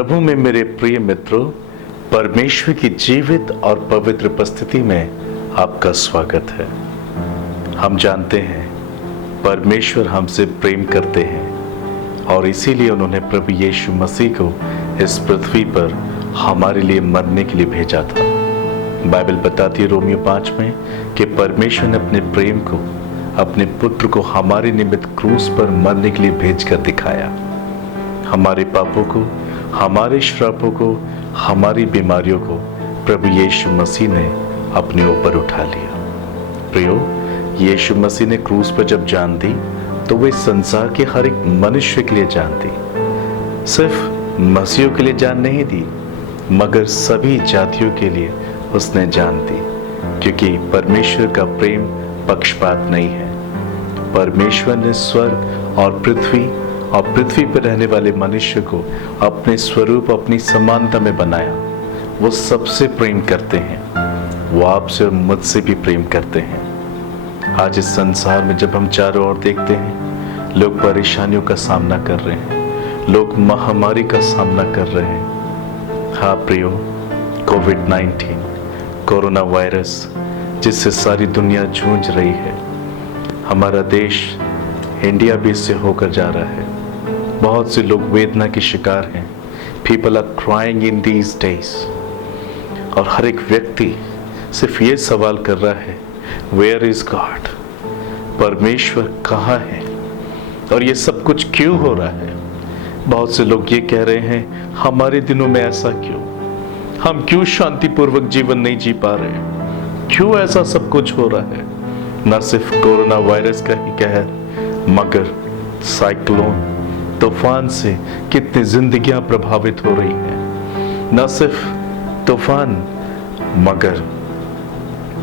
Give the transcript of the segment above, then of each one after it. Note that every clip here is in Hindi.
प्रभु में मेरे प्रिय मित्रों, परमेश्वर की जीवित और पवित्र उपस्थिति में आपका स्वागत है। हम जानते हैं परमेश्वर हमसे प्रेम करते हैं और इसीलिए उन्होंने प्रभु यीशु मसीह को इस पृथ्वी पर हमारे लिए मरने के लिए भेजा था। बाइबल बताती है रोमियो 5 में कि परमेश्वर ने अपने प्रेम को, अपने पुत्र को हमारे निमित्त क्रूस पर मरने के लिए भेजकर दिखाया। हमारे पापों को, हमारे श्रापों को, हमारी बीमारियों को प्रभु यीशु मसीह ने अपने ऊपर उठा लिया। प्रियो, यीशु मसीह ने क्रूस पर जब जान दी तो वे संसार के हर एक मनुष्य के लिए जान दी। सिर्फ मसीहियों के लिए जान नहीं दी, मगर सभी जातियों के लिए उसने जान दी, क्योंकि परमेश्वर का प्रेम पक्षपात नहीं है। परमेश्वर ने स्वर्ग और पृथ्वी पर रहने वाले मनुष्य को अपने स्वरूप, अपनी समानता में बनाया। वो सबसे प्रेम करते हैं, वो आपसे और मुझसे भी प्रेम करते हैं। आज इस संसार में जब हम चारों ओर देखते हैं, लोग परेशानियों का सामना कर रहे हैं, लोग महामारी का सामना कर रहे हैं। हाँ प्रियो, कोविड-19 कोरोना वायरस जिससे सारी दुनिया जूझ रही है, हमारा देश इंडिया भी इससे होकर जा रहा है। बहुत से लोग वेदना के शिकार हैं। People are crying in these days. और हर एक व्यक्ति सिर्फ ये सवाल कर रहा है, वेयर इज गॉड? परमेश्वर कहाँ है? और ये सब कुछ क्यों हो रहा है? बहुत से लोग ये कह रहे हैं, हमारे दिनों में ऐसा क्यों? हम क्यों शांतिपूर्वक जीवन नहीं जी पा रहे? क्यों ऐसा सब कुछ हो रहा है? न सिर्फ कोरोना वायरस का ही कहर, मगर साइक्लोन, तूफान से कितनी जिंदगियां प्रभावित हो रही हैं। न सिर्फ तूफान, मगर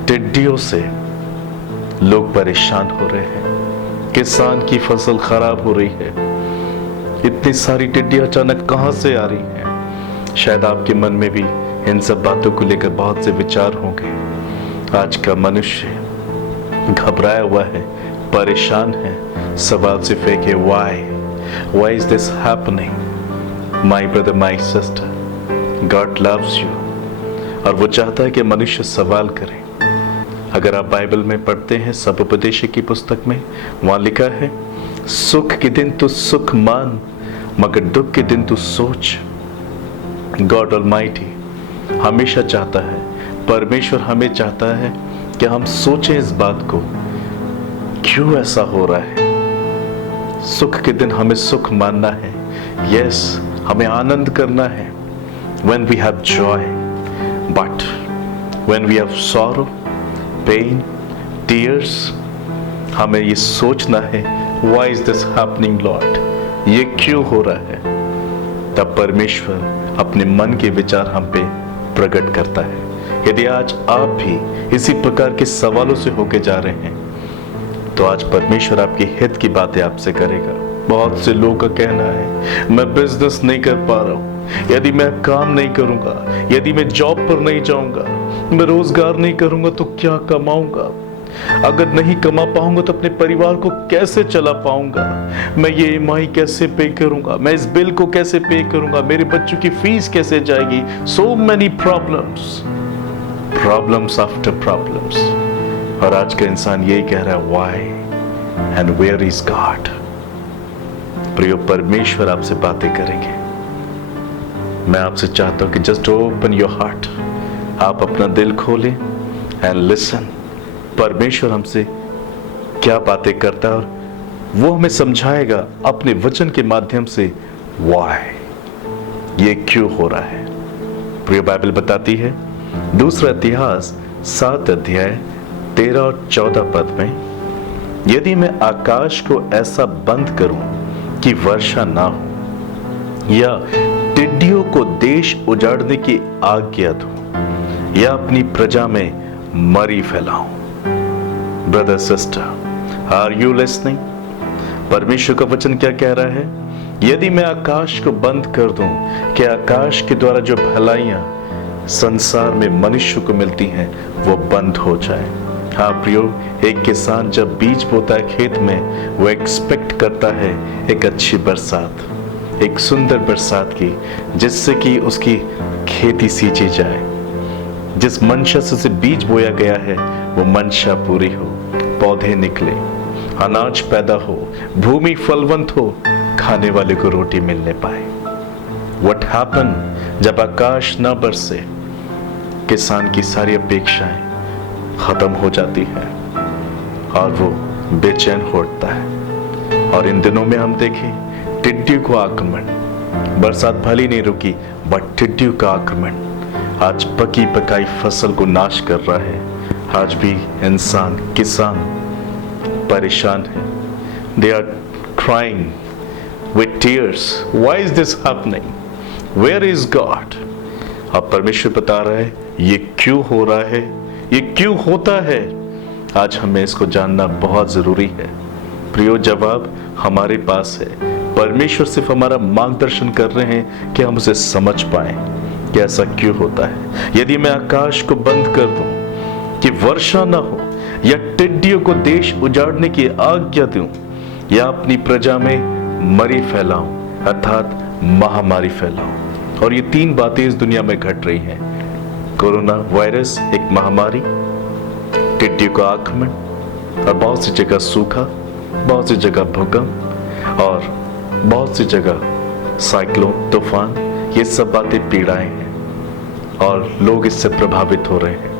टिड्डियों से लोग परेशान हो रहे हैं। किसान की फसल खराब हो रही है। इतनी सारी टिड्डियां अचानक कहां से आ रही हैं? शायद आपके मन में भी इन सब बातों को लेकर बहुत से विचार होंगे। आज का मनुष्य घबराया हुआ है, परेशान है, सवाल सिर्फ एक है, Why is this happening? My brother, my sister, God loves you। और वो चाहता है कि मनुष्य सवाल करे। अगर आप बाइबल में पढ़ते हैं, सब उपदेश की पुस्तक में, वहां लिखा है, सुख के दिन तू सुख मान, मगर दुख के दिन तू सोच। गॉड ऑलमाइटी हमेशा चाहता है, परमेश्वर हमें चाहता है कि हम सोचें इस बात को, क्यों ऐसा हो रहा है। सुख के दिन हमें सुख मानना है। यस, हमें आनंद करना है when we have joy, but when we have sorrow, pain, tears, हमें ये सोचना है, why is this happening Lord? ये क्यों हो रहा है? तब परमेश्वर अपने मन के विचार हम पे प्रकट करता है। यदि आज आप भी इसी प्रकार के सवालों से होके जा रहे हैं, तो आज परमेश्वर आपकी हित की बातें आपसे करेगा। बहुत से लोगों का कहना है, मैं बिजनेस नहीं कर पा रहा हूँ, यदि मैं काम नहीं करूंगा, यदि मैं जॉब पर नहीं जाऊंगा, मैं रोजगार नहीं करूंगा तो क्या कमाऊंगा? अगर नहीं कमा पाऊंगा तो अपने परिवार को कैसे चला पाऊंगा? मैं ये ईएमआई कैसे पे करूंगा? मैं इस बिल को कैसे पे करूंगा? मेरे बच्चों की फीस कैसे जाएगी? So many problems after problems. और आज का इंसान यही कह रहा है, why and where is God? प्रियो, परमेश्वर आपसे बातें करेंगे। मैं आपसे चाहता हूं कि just open your heart, आप अपना दिल खोलें and listen। परमेश्वर हमसे क्या बातें करता है और वो हमें समझाएगा अपने वचन के माध्यम से, why, ये क्यों हो रहा है। प्रियो, बाइबल बताती है, दूसरा इतिहास 7 अध्याय 13 और 14 पद में, यदि मैं आकाश को ऐसा बंद करूं कि वर्षा ना हो, या टिड्डियों को देश उजाड़ने की आज्ञा दूं, या अपनी प्रजा में मरी फैलाऊं। Brother sister, are you listening? परमेश्वर का वचन क्या कह रहा है? यदि मैं आकाश को बंद कर दूं कि आकाश के द्वारा जो भलाइयां संसार में मनुष्य को मिलती हैं वो बंद हो जाए। हाँ प्रियो, एक किसान जब बीज बोता है खेत में, वो एक्सपेक्ट करता है एक अच्छी बरसात, एक सुंदर बरसात की, जिससे कि उसकी खेती सींची जाए। जिस मंशा से उसे बीज बोया गया है वो मंशा पूरी हो, पौधे निकले, अनाज पैदा हो, भूमि फलवंत हो, खाने वाले को रोटी मिलने पाए। What happened जब आकाश न बरसे? किसान की सारी अपेक्षाएं खत्म हो जाती है और वो बेचैन होता है। और इन दिनों में हम देखें टिड्डियों को आक्रमण, बरसात भली नहीं रुकी बट टिड्डियों का आक्रमण आज पकी पकाई फसल को नाश कर रहा है। आज भी इंसान, किसान परेशान है। They are crying with tears. Why is this happening? Where is God? अब परमेश्वर बता रहा है ये क्यों हो रहा है, ये क्यों होता है। आज हमें इसको जानना बहुत जरूरी है। प्रियो, जवाब हमारे पास है। परमेश्वर सिर्फ हमारा मार्गदर्शन कर रहे हैं कि हम उसे समझ पाए कि ऐसा क्यों होता है। यदि मैं आकाश को बंद कर दूं कि वर्षा ना हो, या टिड्डियों को देश उजाड़ने की आज्ञा दूं, या अपनी प्रजा में मरी फैलाऊं अर्थात महामारी फैलाऊं, और ये तीन बातें इस दुनिया में घट रही हैं। कोरोना वायरस एक महामारी, टिड्डियों का आक्रमण, और बहुत सी जगह सूखा, बहुत सी जगह भूकंप, और बहुत सी जगह साइक्लोन, तूफान। ये सब बातें पीड़ाएं हैं और लोग इससे प्रभावित हो रहे हैं।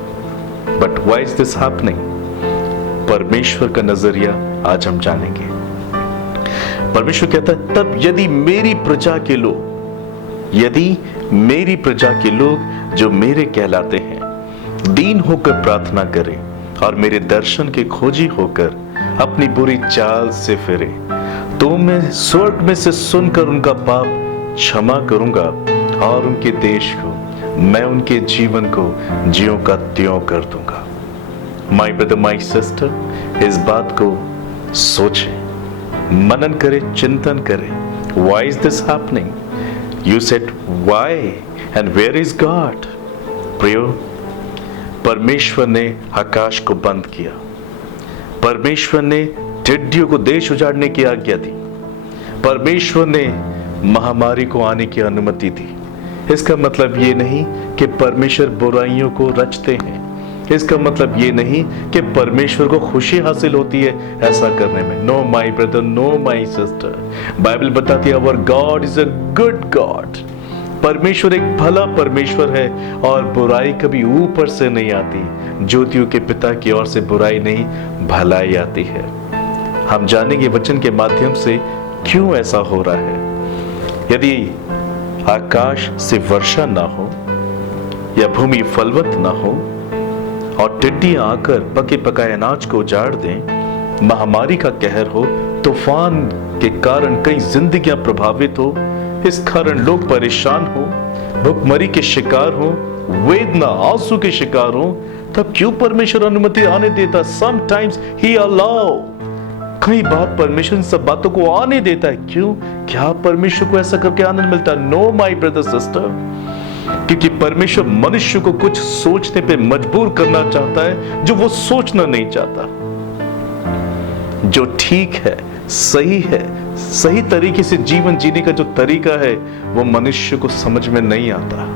But why is this happening? परमेश्वर का नजरिया आज हम जानेंगे। परमेश्वर कहता है तब यदि मेरी प्रजा के लोग जो मेरे कहलाते हैं दीन होकर प्रार्थना करें और मेरे दर्शन के खोजी होकर अपनी बुरी चाल से फिरे, तो मैं स्वर्ग में से सुनकर उनका पाप क्षमा करूंगा और उनके देश को, मैं उनके जीवन को ज्यों का त्यों कर दूंगा। माय ब्रदर, माय सिस्टर, इस बात को सोचें, मनन करें, चिंतन करें। Why is this happening? You said why and where is God? प्रियो, परमेश्वर ने आकाश को बंद किया, परमेश्वर ने टिड्डियों को देश उजाड़ने की आज्ञा दी, परमेश्वर ने महामारी को आने की अनुमति दी। इसका मतलब ये नहीं कि परमेश्वर बुराइयों को रचते हैं। इसका मतलब ये नहीं कि परमेश्वर को खुशी हासिल होती है ऐसा करने में। No my brother, no my sister, Bible बताती है our God is a good God. परमेश्वर एक भला परमेश्वर है और बुराई कभी ऊपर से नहीं आती। ज्योतियों के पिता की ओर से बुराई नहीं, भलाई आती है। हम जानेंगे वचन के माध्यम से क्यों ऐसा हो रहा है। यदि आकाश से वर्षा ना हो, या भूमि फलवत ना हो, और टिड्डियां आकर पके पकाए अनाज को उजाड़ दें, महामारी का कहर हो, तूफान के कारण कई जिंदगियां प्रभावित हो, इस कारण लोग परेशान हो, भूखमरी के शिकार हो, वेदना आंसू के शिकार हो, तब क्यों परमेश्वर अनुमति आने देता? समटाइम्स ही अलाउ, कई बार परमेश्वर इन सब बातों को आने देता है। क्यों? क्या परमेश्वर को ऐसा करके आनंद मिलता है? नो माय ब्रदर सिस्टर, क्योंकि परमेश्वर मनुष्य को कुछ सोचने पे मजबूर करना चाहता है जो वो सोचना नहीं चाहता। जो ठीक है, सही है, सही तरीके से जीवन जीने का जो तरीका है वो मनुष्य को समझ में नहीं आता।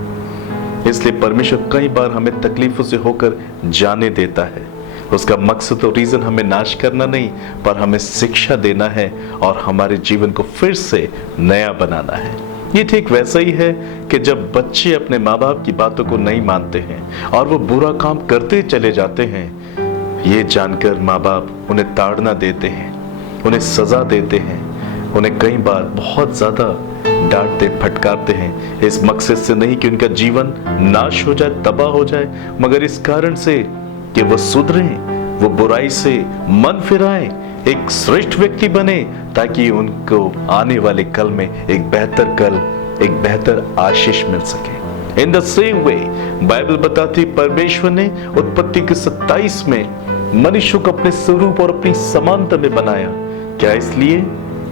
इसलिए परमेश्वर कई बार हमें तकलीफों से होकर जाने देता है। उसका मकसद और रीजन हमें नाश करना नहीं, पर हमें शिक्षा देना है और हमारे जीवन को फिर से नया बनाना है। ये ठीक वैसा ही है कि जब बच्चे अपने माँ बाप की बातों को नहीं मानते हैं और वो बुरा काम करते चले जाते हैं, ये जानकर माँ बाप उन्हें ताड़ना देते हैं, उन्हें सजा देते हैं, उन्हें कई बार बहुत ज्यादा डांटते फटकारते हैं, इस मकसद से नहीं कि उनका जीवन नाश हो जाए, तबाह हो जाए, मगर इस कारण से कि वो सुधरें, वो बुराई से मन फिराएं, एक श्रेष्ठ व्यक्ति बने, ताकि उनको आने वाले कल में एक बेहतर कल, एक बेहतर आशीष मिल सके। In the same way Bible बताती परमेश्वर ने उत्पत्ति के 27 में मनुष्य को अपने स्वरूप और अपनी समानता में बनाया। क्या इसलिए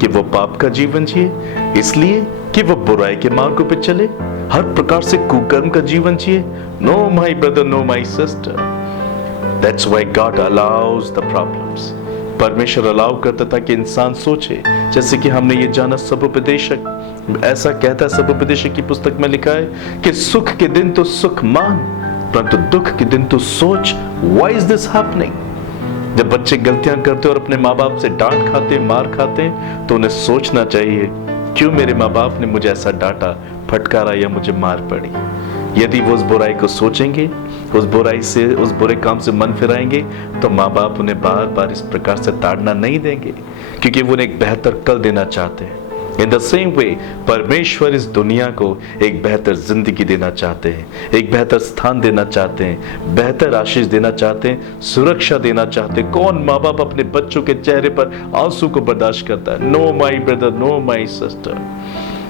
कि वो पाप का जीवन जिए? इसलिए कि वो बुराई के मार्गों पे चले, हर प्रकार से कुकर्म का जीवन जिए? No my brother, no my sister, that's why God allows the problems. परमेश्वर अलाउ करता था कि इंसान सोचे, जैसे कि हमने ये जाना सर्वोपदेशक ऐसा कहता है सबोपदेशक की पुस्तक में लिखा है कि सुख के दिन तो सुख मान, परंतु दुख के दिन तो सोच, व्हाई इज दिस हैपनिंग। जब बच्चे गलतियां करते और अपने माँ बाप से डांट खाते, मार खाते, तो उन्हें सोचना चाहिए क्यों मेरे माँ बाप ने मुझे ऐसा डांटा, फटकारा या मुझे मार पड़ी। यदि वो उस बुराई को सोचेंगे, उस बुराई से, उस बुरे काम से मन फिराएंगे, तो माँ बाप उन्हें बार बार इस प्रकार से ताड़ना नहीं देंगे, क्योंकि वो उन्हें एक बेहतर कल देना चाहते हैं। इन द सेम वे परमेश्वर इस दुनिया को एक बेहतर जिंदगी देना चाहते हैं, एक बेहतर स्थान देना चाहते हैं, बेहतर आशीष देना चाहते हैं, सुरक्षा देना चाहते हैं। कौन माँ बाप अपने बच्चों के चेहरे पर आंसू को बर्दाश्त करता है? No my brother, no my sister.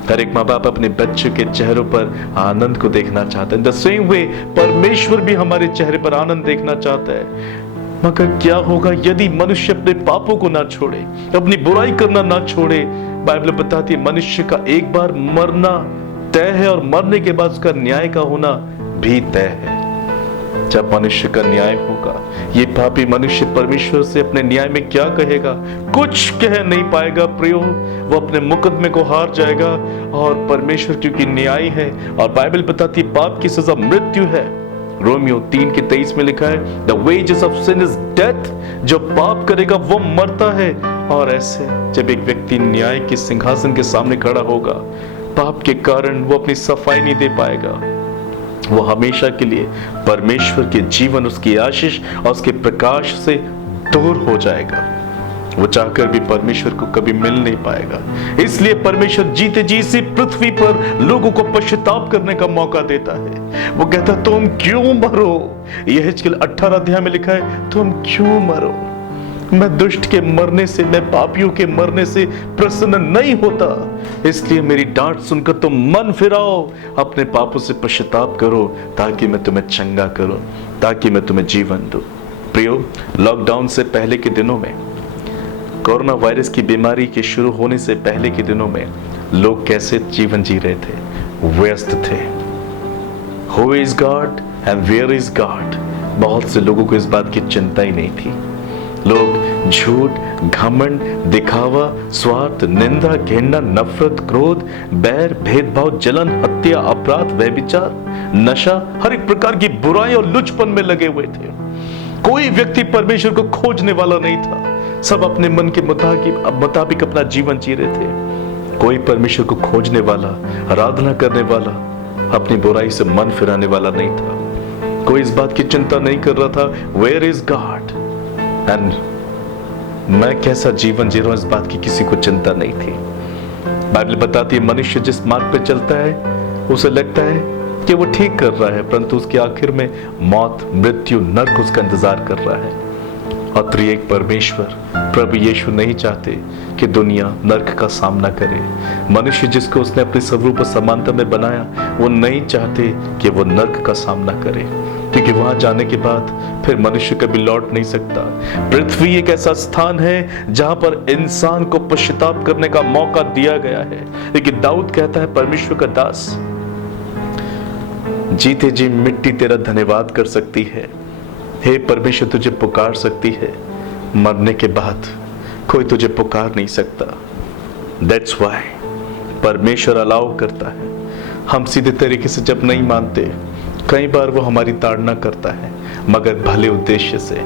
हर एक माँ बाप अपने बच्चों के चेहरों पर आनंद को देखना चाहते हैं। द सेम वे परमेश्वर भी हमारे चेहरे पर आनंद देखना चाहता है। मगर क्या होगा यदि मनुष्य अपने पापों को ना छोड़े, अपनी बुराई करना ना छोड़े? बाइबल बताती है मनुष्य का एक बार मरना तय है और मरने के बाद उसका न्याय का होना भी तय है। जब मनुष्य का न्याय होगा, ये पापी मनुष्य परमेश्वर से अपने न्याय में क्या कहेगा? कुछ कह नहीं पाएगा प्रियो। वो अपने मुकदमे को हार जाएगा, और परमेश्वर क्योंकि न्यायी है, और बाइबल बताती है पाप की सजा मृत्यु है। रोमियो 3:23 में लिखा है the wages of sin is death. जो पाप करेगा वो मरता है। और ऐसे जब एक व्यक्ति न्याय के सिंहासन के सामने खड़ा होगा, पाप के कारण वो अपनी सफाई नहीं दे पाएगा। वो हमेशा के लिए परमेश्वर के जीवन, उसकी आशीष और उसके प्रकाश से दूर हो जाएगा। वो चाहकर भी परमेश्वर को कभी मिल नहीं पाएगा। इसलिए परमेश्वर जीते जी इसी पृथ्वी पर लोगों को पश्चाताप करने का मौका देता है। वो कहता है तुम क्यों मरो? यहेजकेल 18 अध्याय में लिखा है तुम क्यों मरो? मैं दुष्ट के मरने से, मैं पापियों के मरने से प्रसन्न नहीं होता। इसलिए मेरी डांट सुनकर तुम मन फिराओ, अपने पापों से पश्चाताप करो, ताकि मैं तुम्हें चंगा करूं, ताकि मैं तुम्हें जीवन दूं। प्रियो, लॉकडाउन से पहले के दिनों में, कोरोना वायरस की बीमारी के शुरू होने से पहले के दिनों में लोग कैसे जीवन जी रहे थे? व्यस्त थे। Who is God and where is God? बहुत से लोगों को इस बात की चिंता ही नहीं थी। लोग झूठ, घमंड, दिखावा, स्वार्थ, निंदा, घृणा, नफरत, क्रोध, बैर, भेदभाव, जलन, हत्या, अपराध, व्यभिचार, नशा, हर एक प्रकार की बुराई और लुचपन में लगे हुए थे। कोई व्यक्ति परमेश्वर को खोजने वाला नहीं था। सब अपने मन के मुताबिक अपना जीवन जी रहे थे। कोई परमेश्वर को खोजने वाला, आराधना करने वाला, अपनी बुराई से मन फिराने वाला नहीं था। कोई इस बात की चिंता नहीं कर रहा था वेयर इज गॉड, एंड मैं कैसा जीवन जी रहा हूं, इस बात की किसी को चिंता नहीं थी। बाइबल बताती है मनुष्य जिस मार्ग पे चलता है उसे लगता है कि वो ठीक कर रहा है, परंतु उसके आखिर में मौत, मृत्यु, नरक उसका इंतजार कर रहा है। और त्रिएक परमेश्वर प्रभु यीशु नहीं चाहते कि दुनिया नरक का सामना करे। मनुष्य जिसको उसने अपने स्वरूप और समानता में बनाया, वो नहीं चाहते कि वो नरक का सामना करे, क्योंकि वहां जाने के बाद फिर मनुष्य कभी लौट नहीं सकता। पृथ्वी एक ऐसा स्थान है जहां पर इंसान को पश्चाताप करने का मौका दिया गया है। लेकिन दाऊद कहता है परमेश्वर का दास, जीते जी मिट्टी तेरा धन्यवाद कर सकती है। हे परमेश्वर तुझे पुकार सकती है, मरने के बाद कोई तुझे पुकार नहीं सकता। That's why परमेश्वर अलाउ करता है। हम सीधे तरीके से जब नहीं मानते, कई बार वो हमारी ताड़ना करता है, मगर भले उद्देश्य से।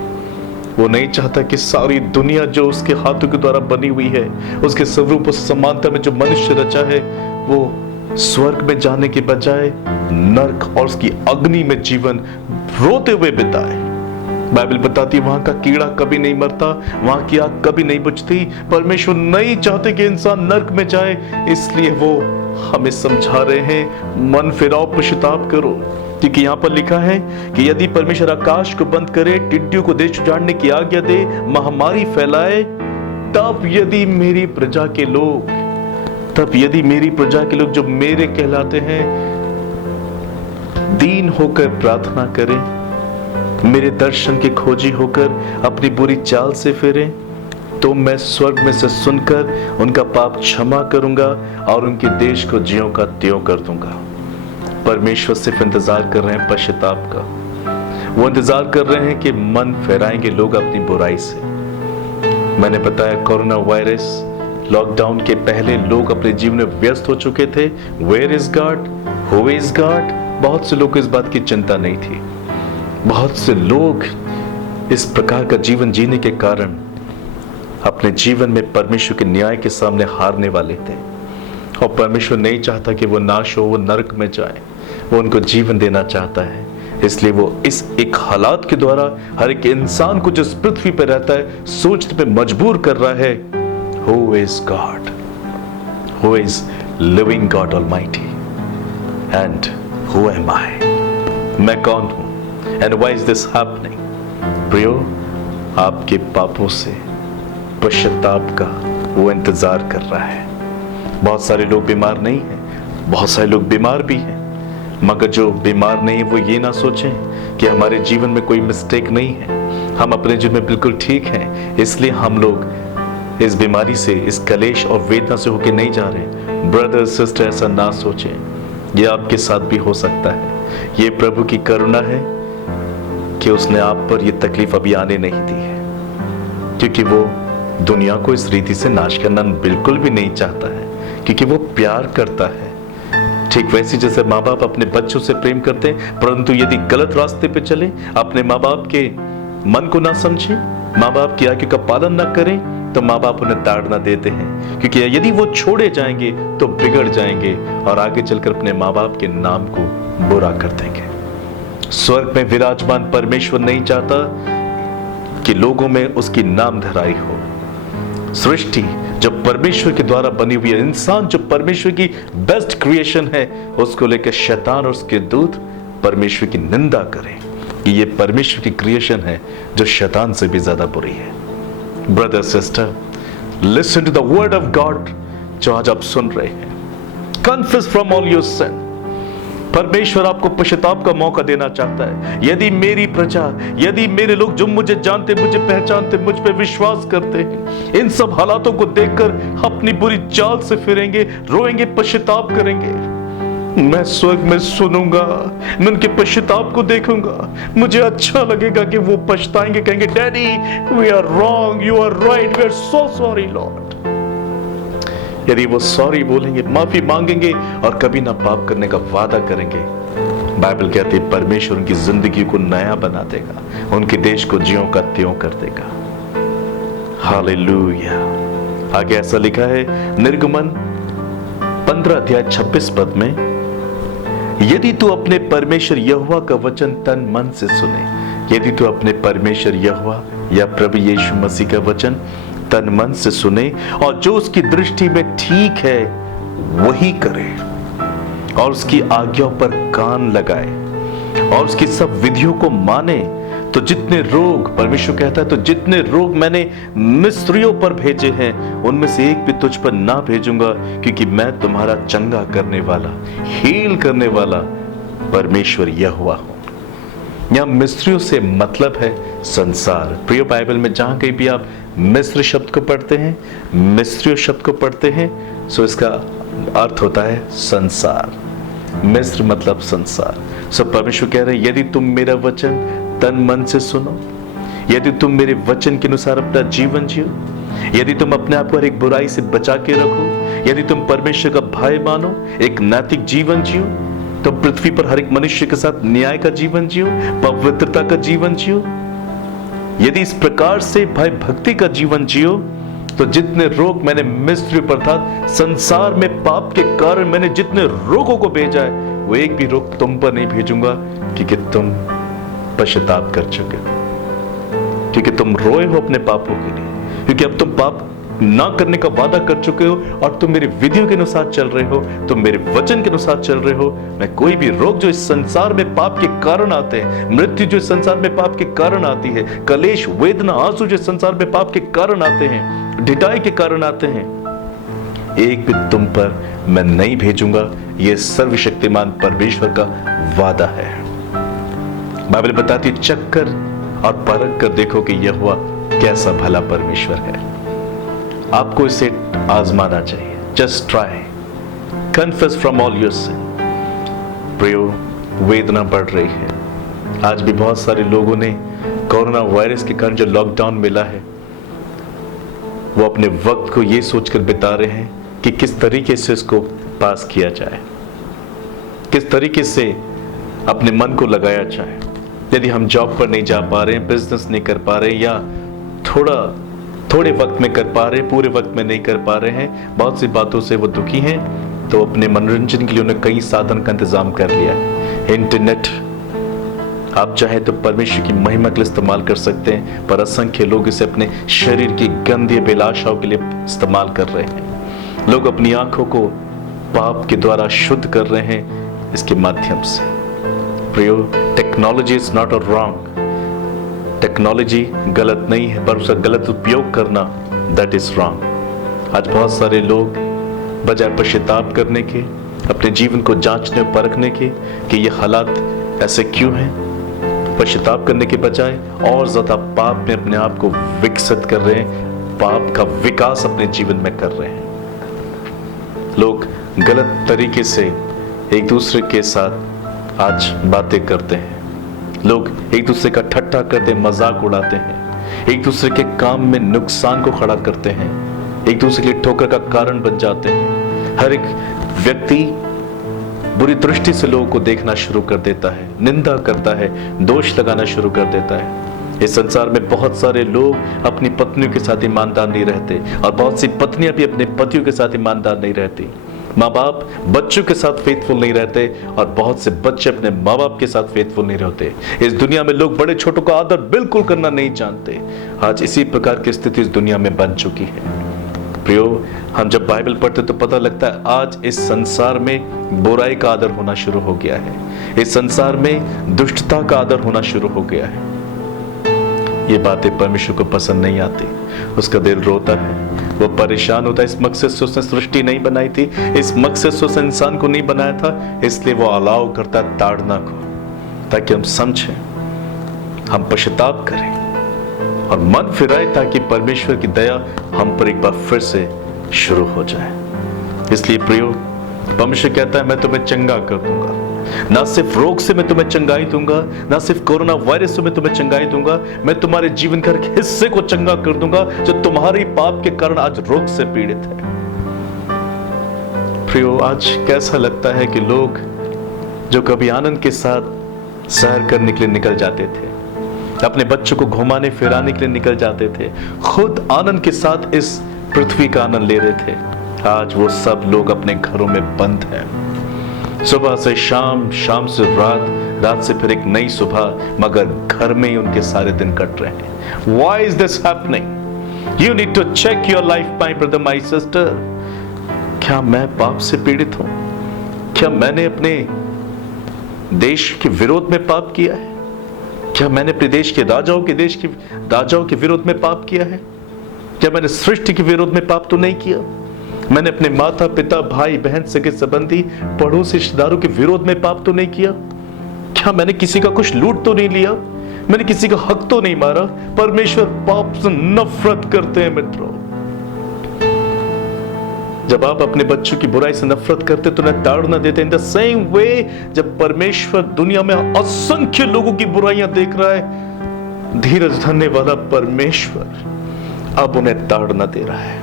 वो नहीं चाहता कि सारी दुनिया जो उसके हाथों के द्वारा बनी हुई है, उसके स्वरूप और समानता में जो मनुष्य रचा है, वो स्वर्ग में जाने के बजाय नरक और उसकी अग्नि में जीवन रोते हुए बिताए। बाइबल बताती है वहां का कीड़ा कभी नहीं मरता, वहां की आग कभी नहीं बुझती। परमेश्वर नहीं चाहते कि इंसान नरक में जाए, इसलिए वो हमें समझा रहे हैं मन फिराओ, पश्चाताप करो। क्योंकि यहाँ पर लिखा है कि यदि परमेश्वर आकाश को बंद करे, टिड्डियों को देश उजाड़ने की आज्ञा दे, महामारी फैलाए, तब यदि मेरी प्रजा के लोग जो मेरे कहलाते हैं दीन होकर प्रार्थना करें, मेरे दर्शन के खोजी होकर अपनी बुरी चाल से फिरें, तो मैं स्वर्ग में से सुनकर उनका पाप क्षमा करूंगा और उनके देश को ज्यों का त्यों कर दूंगा। परमेश्वर सिर्फ इंतजार कर रहे हैं पश्चाताप का। वो इंतजार कर रहे हैं कि मन फेराएंगे लोग अपनी बुराई से। मैंने बताया कोरोना वायरस लॉकडाउन के पहले लोग अपने जीवन में व्यस्त हो चुके थे। Where is God, who is God, बहुत से लोग को इस बात की चिंता नहीं थी। बहुत से लोग इस प्रकार का जीवन जीने के कारण अपने जीवन में परमेश्वर के न्याय के सामने हारने वाले थे, और परमेश्वर नहीं चाहता कि वो नाश हो, वो नरक में जाए। वो उनको जीवन देना चाहता है, इसलिए वो इस एक हालात के द्वारा हर एक इंसान को जो इस पृथ्वी पर रहता है सोचने पे मजबूर कर रहा है, who is God, who is living God almighty, and who am I, मैं कौन हूं, and why is this happening. प्रियो, आपके पापों से पश्चाताप का वो इंतजार कर रहा है। बहुत सारे लोग बीमार नहीं हैं, बहुत सारे लोग बीमार भी हैं, मगर जो बीमार नहीं वो ये ना सोचें कि हमारे जीवन में कोई मिस्टेक नहीं है, हम अपने जीवन में बिल्कुल ठीक हैं, इसलिए हम लोग इस बीमारी से, इस कलेश और वेदना से होके नहीं जा रहे। ब्रदर सिस्टर, ऐसा ना सोचें, ये आपके साथ भी हो सकता है। ये प्रभु की करुणा है कि उसने आप पर ये तकलीफ अभी आने नहीं दी है, क्योंकि वो दुनिया को इस रीति से नाश करना बिल्कुल भी नहीं चाहता है, क्योंकि वो प्यार करता है। ठीक वैसे जैसे माँ बाप अपने बच्चों से प्रेम करते हैं, परंतु यदि गलत रास्ते पे चले, अपने माँ बाप के मन को ना समझे, माँ बाप की आज्ञा का पालन ना करें, तो माँ बाप उन्हें ताड़ना देते हैं, क्योंकि यदि वो छोड़े जाएंगे तो बिगड़ जाएंगे और आगे चलकर अपने माँ बाप के नाम को बुरा कर देंगे। स्वर्ग में विराजमान परमेश्वर नहीं चाहता कि लोगों में उसकी नाम धराई हो। सृष्टि जो परमेश्वर के द्वारा बनी हुई है, इंसान जो परमेश्वर की बेस्ट क्रिएशन है, उसको लेकर शैतान और उसके दूत परमेश्वर की निंदा करें कि ये परमेश्वर की क्रिएशन है जो शैतान से भी ज्यादा बुरी है। Brother sister, listen to the word of God जो आज आप सुन रहे हैं। Confess from all your sin. परमेश्वर आपको पश्चाताप का मौका देना चाहता है। यदि मेरी प्रजा, यदि मेरे लोग जो मुझे जानते, मुझे पहचानते, मुझ पे विश्वास करते हैं, इन सब हालातों को देखकर अपनी बुरी चाल से फिरेंगे, रोएंगे, पश्चाताप करेंगे, मैं स्वर्ग में सुनूंगा, मैं उनके पश्चाताप को देखूंगा। मुझे अच्छा लगेगा कि वो पछताएंगे, कहेंगे, daddy we are wrong, you are right, we are so sorry lord. यदि वो सॉरी बोलेंगे, माफी मांगेंगे और कभी ना पाप करने का वादा करेंगे, बाइबल कहती है परमेश्वर उनकी जिंदगी को नया बना देगा, उनके देश को ज्यों का त्यों कर देगा। हालेलुया। आगे ऐसा लिखा है निर्गमन 15 अध्याय 26 पद में, यदि तू अपने परमेश्वर यहोवा का वचन तन मन से सुने, यदि तू अपने परमेश्वर यहोवा या प्रभु यीशु मसीह का वचन तन मन से सुने और जो उसकी दृष्टि में ठीक है वही करे और उसकी आज्ञाओं पर कान लगाए और उसकी सब विधियों को माने, तो जितने रोग, परमेश्वर कहता है, तो जितने रोग मैंने मिस्रियों पर भेजे हैं उनमें से एक भी तुझ पर ना भेजूंगा, क्योंकि मैं तुम्हारा चंगा करने वाला, हील करने वाला परमेश्वर यहोवा हूं। यहां मिस्रियों से मतलब है संसार। प्रिय, बाइबल में जहां कहीं भी आप मिस्र शब्द को पढ़ते हैं, मिस्रियों शब्द को पढ़ते हैं, सो इसका अर्थ होता है संसार। मिस्र मतलब संसार। सो परमेश्वर कह रहे हैं, यदि तुम मेरा वचन तन मन से सुनो, यदि तुम मेरे वचन के अनुसार अपना जीवन जियो, यदि तुम अपने आप को हर एक बुराई से बचा के रखो, यदि तुम परमेश्वर का भय मानो, एक नैतिक जीवन जियो, तो पृथ्वी पर हर एक मनुष्य के साथ न्याय का जीवन जियो, पवित्रता का जीवन जियो, यदि इस प्रकार से भय भक्ति का जीवन जियो, तो जितने रोग मैंने मिस्र पर था, संसार में पाप के कारण मैंने जितने रोगों को भेजा है, वो एक भी रोग तुम पर नहीं भेजूंगा, क्योंकि तुम पश्चाताप कर चुके हो, क्योंकि तुम रोए हो अपने पापों के लिए, क्योंकि अब तुम पाप ना करने का वादा कर चुके हो और तुम मेरी विधियों के अनुसार चल रहे हो, तुम मेरे वचन के अनुसार चल रहे हो। मैं कोई भी रोग जो इस संसार में पाप के कारण आते हैं, मृत्यु जो इस संसार में पाप के कारण आती है, कलेश, वेदना, आंसू जो संसार में पाप के कारण आते हैं, ढिठाई के कारण आते हैं, एक भी तुम पर मैं नहीं भेजूंगा। यह सर्वशक्तिमान परमेश्वर का वादा है। बाइबल बताती है, चक्कर और परख कर देखो कि यहोवा कैसा भला परमेश्वर है। आपको इसे आजमाना चाहिए। Just try, confess from all your sin. प्रियो, वेदना बढ़ रही है। आज भी बहुत सारे लोगों ने कोरोना वायरस के कारण जो लॉकडाउन मिला है, वो अपने वक्त को ये सोचकर बिता रहे हैं कि किस तरीके से इसको पास किया जाए, किस तरीके से अपने मन को लगाया जाए। यदि हम जॉब पर नहीं जा पा रहे हैं, बिजनेस नहीं कर पा रहे, या थोड़े वक्त में कर पा रहे हैं, पूरे वक्त में नहीं कर पा रहे हैं, बहुत सी बातों से वो दुखी हैं, तो अपने मनोरंजन के लिए उन्होंने कई साधन का इंतजाम कर लिया है। इंटरनेट आप चाहे तो परमेश्वर की महिमा के लिए इस्तेमाल कर सकते हैं, पर असंख्य लोग इसे अपने शरीर की गंदी अभिलाषाओं के लिए इस्तेमाल कर रहे हैं। लोग अपनी आंखों को पाप के द्वारा शुद्ध कर रहे हैं इसके माध्यम से। प्रियो, technology is not wrong, technology गलत नहीं है, पर उसका गलत उपयोग करना दैट इज रॉन्ग। आज बहुत सारे लोग बजाय पश्चाताप करने के, अपने जीवन को जांचने और परखने के कि ये हालात ऐसे क्यों हैं, पश्चाताप करने के बजाय और ज्यादा पाप में अपने आप को विकसित कर रहे हैं, पाप का विकास अपने जीवन में कर रहे हैं। लोग गलत तरीके से एक दूसरे के साथ आज बातें करते हैं, लोग एक दूसरे का ठट्ठा करते हैं, मजाक उड़ाते हैं, एक दूसरे के काम में नुकसान को खड़ा करते हैं, एक दूसरे के लिए ठोकर का कारण बन जाते हैं। हर एक व्यक्ति बुरी दृष्टि से लोगों को देखना शुरू कर देता है, निंदा करता है, दोष लगाना शुरू कर देता है। इस संसार में बहुत सारे लोग अपनी पत्नियों के साथ ईमानदार नहीं रहते, और बहुत सी पत्नियां भी अपने पतियों के साथ ईमानदार नहीं रहती। माँ बाप बच्चों के साथ फेथफुल नहीं रहते, और बहुत से बच्चे अपने माँ बाप के साथ फेथफुल नहीं रहते। इस दुनिया में लोग बड़े छोटों का आदर बिल्कुल करना नहीं जानते। आज इसी प्रकार की स्थिति इस दुनिया में बन चुकी है। प्रियो, हम जब बाइबल पढ़ते तो पता लगता है आज इस संसार में बुराई का आदर होना शुरू हो गया है, इस संसार में दुष्टता का आदर होना शुरू हो गया है। ये बातें परमेश्वर को पसंद नहीं आती, उसका दिल रोता है, वो परेशान होता है। इस मकसद से उसने सृष्टि नहीं बनाई थी, इस मकसद से उसने इंसान को नहीं बनाया था, इसलिए वो अलाव करता है ताड़ना को, ताकि हम समझें, हम पश्चाताप करें और मन फिराए, ताकि परमेश्वर की दया हम पर एक बार फिर से शुरू हो जाए। इसलिए प्रियो, परमेश्वर कहता है मैं तुम्हें चंगा कर दूंगा, ना सिर्फ रोग से मैं तुम्हें चंगाई दूंगा, ना सिर्फ कोरोना वायरस से मैं तुम्हें चंगाई दूंगा, मैं तुम्हारे जीवन के हर हिस्से को चंगा कर दूंगा जो तुम्हारे पाप के कारण आज रोग से पीड़ित है। प्रियो, आज कैसा लगता है कि लोग जो कभी आनंद के साथ सैर करने के लिए निकल जाते थे, अपने बच्चों को घुमाने फिराने के लिए निकल जाते थे, खुद आनंद के साथ इस पृथ्वी का आनंद ले रहे थे, आज वो सब लोग अपने घरों में बंद हैं। सुबह से शाम, शाम से रात, रात से फिर एक नई सुबह, मगर घर में ही उनके सारे दिन कट रहे हैं। Why is this happening? You need to check your life, my brother, my sister. क्या मैं पाप से पीड़ित हूं? क्या मैंने अपने देश के विरोध में पाप किया है? क्या मैंने अपने देश के राजाओं के विरोध में पाप किया है? क्या मैंने सृष्टि के विरोध में पाप तो नहीं किया? मैंने अपने माता पिता, भाई बहन, सगे संबंधी, पड़ोसी, रिश्तेदारों के विरोध में पाप तो नहीं किया? क्या मैंने किसी का कुछ लूट तो नहीं लिया? मैंने किसी का हक तो नहीं मारा? परमेश्वर पाप से नफरत करते हैं मित्रों। जब आप अपने बच्चों की बुराई से नफरत करते तो उन्हें ताड़ना देते। इन द सेम वे, जब परमेश्वर दुनिया में असंख्य लोगों की बुराइयां देख रहा है, धीरज धरने वाला परमेश्वर अब उन्हें ताड़ना दे रहा है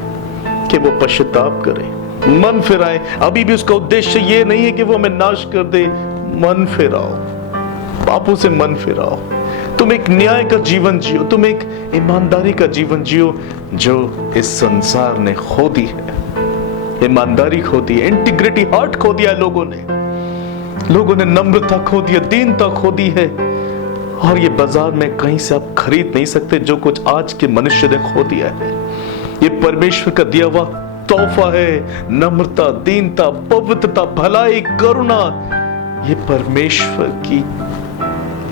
कि वो पश्चाताप करें, मन फिराएं। अभी भी उसका उद्देश्य ये नहीं है कि वो हमें नाश कर दे। मन फिराओ, पापों से मन फिराओ, तुम एक न्याय का जीवन जियो, तुम एक ईमानदारी का जीवन जियो जो इस संसार ने खो दी है। ईमानदारी खो दी है, इंटीग्रिटी हार्ट खो दिया है लोगों ने नम्रता खो दी है, दीनता खो दी है, और ये बाजार में कहीं से आप खरीद नहीं सकते जो कुछ आज के मनुष्य ने खो दिया है। ये परमेश्वर का दिया हुआ तोहफा है, नम्रता, दीनता, पवित्रता, भलाई, करुणा, ये परमेश्वर की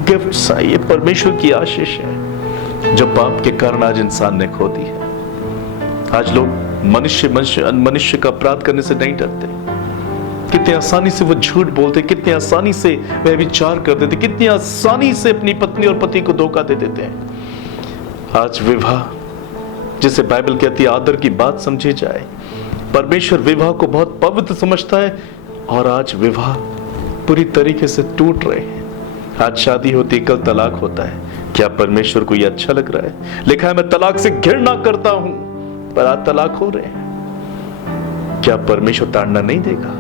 गिफ्ट्स है, ये परमेश्वर की आशीष है जो पाप के कारण आज इंसान ने खो दी है। आज लोग मनुष्य का अपराध करने से नहीं डरते। कितनी आसानी से वो झूठ बोलते, कितनी आसानी से वह विचार कर देते, कितनी आसानी से अपनी पत्नी और पति को धोखा दे देते हैं। आज विवाह, जिसे बाइबल कहती है आदर की बात समझी जाए, परमेश्वर विवाह को बहुत पवित्र समझता है, और आज विवाह पूरी तरीके से टूट रहे हैं। आज शादी होती है, कल तलाक होता है। क्या परमेश्वर को यह अच्छा लग रहा है? लिखा है मैं तलाक से घृणा करता हूं, बारात तलाक हो रहे हैं। क्या परमेश्वर ताड़ना नहीं देगा?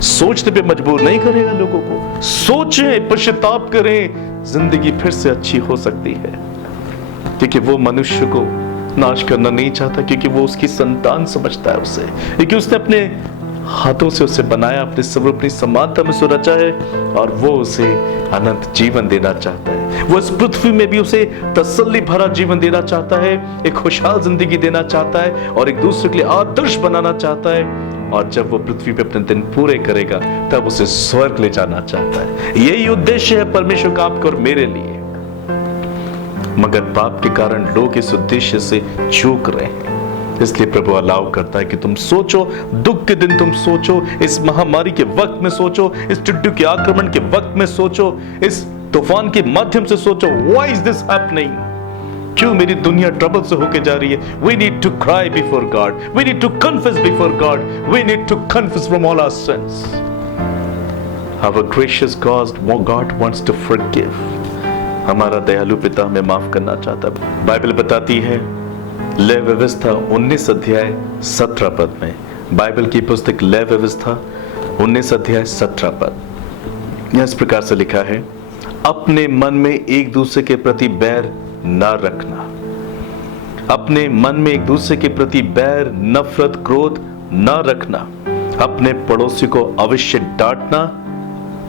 सोचने पे मजबूर नहीं करेगा लोगों को? सोचें, पश्चाताप करें, जिंदगी फिर से अच्छी हो सकती है। क्योंकि वो मनुष्य को नाश करना नहीं चाहता, क्योंकि वो उसकी संतान समझता है उसे, क्योंकि उसने अपने हाथों से उसे बनाया, अपने स्वरूप, अपनी समानता में उसे रचा है, और वो उसे अनंत जीवन देना चाहता है। वो इस पृथ्वी में भी उसे तसल्ली भरा जीवन देना चाहता है, एक खुशहाल जिंदगी देना चाहता है, और एक दूसरे के लिए आदर्श बनाना चाहता है। और जब वो पृथ्वी पे अपने दिन पूरे करेगा, तब उसे स्वर्ग ले जाना चाहता है। यही उद्देश्य है परमेश्वर का आपके और मेरे लिए। मगर पाप के कारण लोग इस उद्देश्य से चूक रहे हैं। इसलिए प्रभु अलाउ करता है कि तुम सोचो, दुख के दिन तुम सोचो, इस महामारी के वक्त में सोचो, इस टिड्डू के आक्रमण के वक्त में सोचो, इस तूफान के माध्यम से सोचो, व्हाई इज दिस हैपनिंग? क्यों मेरी दुनिया ट्रबल से होके जा रही है? We need to cry before God, we need to confess before God, we need to confess from all our sins. Our gracious God wants to forgive. हमारा दयालु पिता हमें माफ करना चाहता है। बाइबल बताती है, लय व्यवस्था 19 अध्याय 17 पद में, बाइबल की पुस्तक लय व्यवस्था 19 अध्याय 17 पद, इस प्रकार से लिखा है, अपने मन में एक दूसरे के प्रति बैर ना रखना। अपने मन में एक दूसरे के प्रति बैर, नफरत, क्रोध ना रखना। अपने पड़ोसी को अवश्य डांटना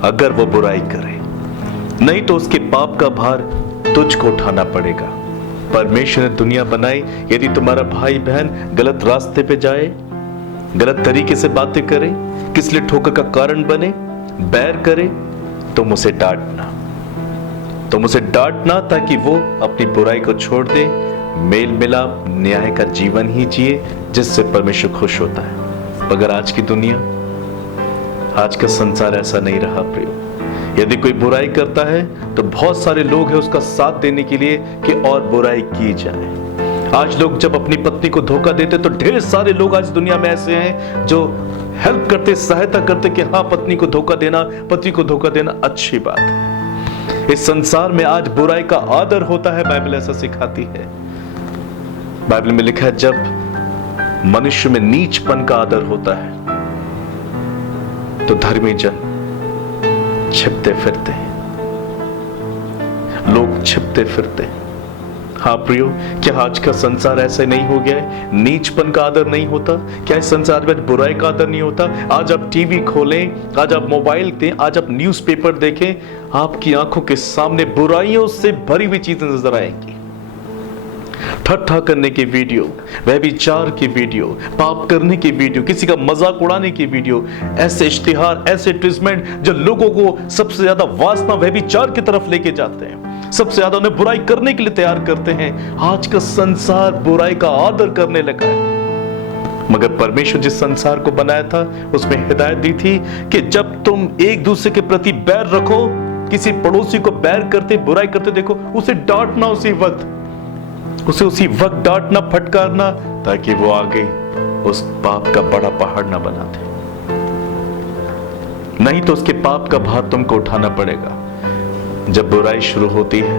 अगर वो बुराई करे, नहीं तो उसके पाप का भार तुझको उठाना पड़ेगा। परमेश्वर ने दुनिया बनाई, यदि तुम्हारा भाई बहन गलत रास्ते पे जाए, गलत तरीके से बातें करे, किस लिए ठोकर का कारण बने, बैर करे, तुम उसे डांटना। तुम उसे डांटना ताकि वो अपनी बुराई को छोड़ दे, मेल मिलाप, न्याय का जीवन ही जिए, जिससे परमेश्वर खुश होता है। मगर आज की दुनिया, आज का संसार ऐसा नहीं रहा प्रियो। यदि कोई बुराई करता है तो बहुत सारे लोग हैं उसका साथ देने के लिए कि और बुराई की जाए। आज लोग जब अपनी पत्नी को धोखा देते तो ढेर सारे लोग आज दुनिया में ऐसे हैं जो हेल्प करते, सहायता करते कि हाँ, पत्नी को धोखा देना, पति को धोखा देना अच्छी बात है। इस संसार में आज बुराई का आदर होता है, बाइबल ऐसा सिखाती है। बाइबल में लिखा है, जब मनुष्य में नीचपन का आदर होता है तो धर्मी जन छिपते फिरते हैं, लोग छिपते फिरते हैं। हाँ प्रियो, क्या आज का संसार ऐसे नहीं हो गया है? नीचपन का आदर नहीं होता? क्या इस संसार में बुराई का आदर नहीं होता? आज आप टीवी खोलें, आज आप मोबाइल दें, आज आप न्यूज़पेपर देखें, आपकी आंखों के सामने बुराइयों से भरी हुई चीजें नजर आएंगी। ठट्ठा करने की वीडियो, व्यभिचार की वीडियो, पाप करने की वीडियो, किसी का मजाक उड़ाने की वीडियो, ऐसे इश्तिहार, ऐसे ट्विस्टमेंट जो लोगों को सबसे ज्यादा वासना व्यभिचार की तरफ लेके जाते हैं, सबसे ज्यादा उन्हें बुराई करने के लिए तैयार करते हैं। आज का संसार बुराई का आदर करने लगा है। मगर परमेश्वर जिस संसार को बनाया था उसमें हिदायत दी थी कि जब तुम एक दूसरे के प्रति बैर रखो, किसी पड़ोसी को बैर करते, बुराई करते देखो, उसे डांटना उसे उसी वक्त डांटना, फटकारना, ताकि वो आगे उस पाप का बड़ा पहाड़ ना बना दे। नहीं तो उसके पाप का भार तुमको उठाना पड़ेगा। जब बुराई शुरू होती है,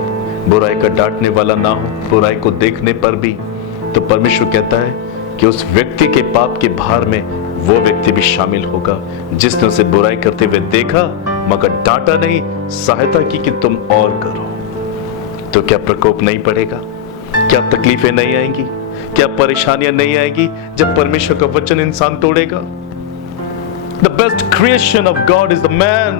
बुराई का डांटने वाला ना हो, बुराई को देखने पर भी, तो परमेश्वर कहता है कि उस व्यक्ति के पाप के भार में वो व्यक्ति भी शामिल होगा जिसने उसे बुराई करते हुए देखा मगर डांटा नहीं, सहायता की कि तुम और करो। तो क्या प्रकोप नहीं पड़ेगा? क्या तकलीफें नहीं आएंगी? क्या परेशानियां नहीं आएगी जब परमेश्वर का वचन इंसान तोड़ेगा? The best creation of God is the man,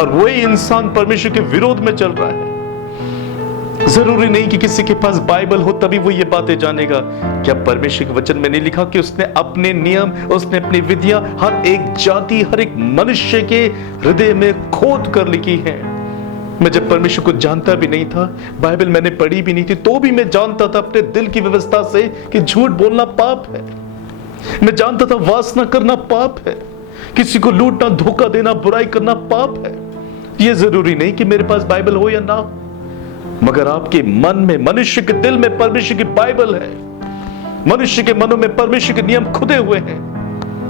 और वही इंसान परमेश्वर के विरोध में चल रहा है। जरूरी नहीं कि किसी के पास बाइबल हो तभी वो ये बातें जानेगा। क्या परमेश्वर के वचन में नहीं लिखा कि उसने अपने नियम, उसने अपनी विधियां हर एक जाति, हर एक मनुष्य के हृदय में खोद कर लिखी है? मैं जब परमेश्वर को जानता भी नहीं था, बाइबल मैंने पढ़ी भी नहीं थी, तो भी मैं जानता था अपने दिल की व्यवस्था से कि झूठ बोलना पाप है। मैं जानता था वासना करना पाप है, किसी को लूटना, धोखा देना, बुराई करना पाप है। यह जरूरी नहीं कि मेरे पास बाइबल हो या ना, मगर आपके मन में, मनुष्य के दिल में परमेश्वर की बाइबल है। मनुष्य के मनों में परमेश्वर के नियम खुदे हुए हैं।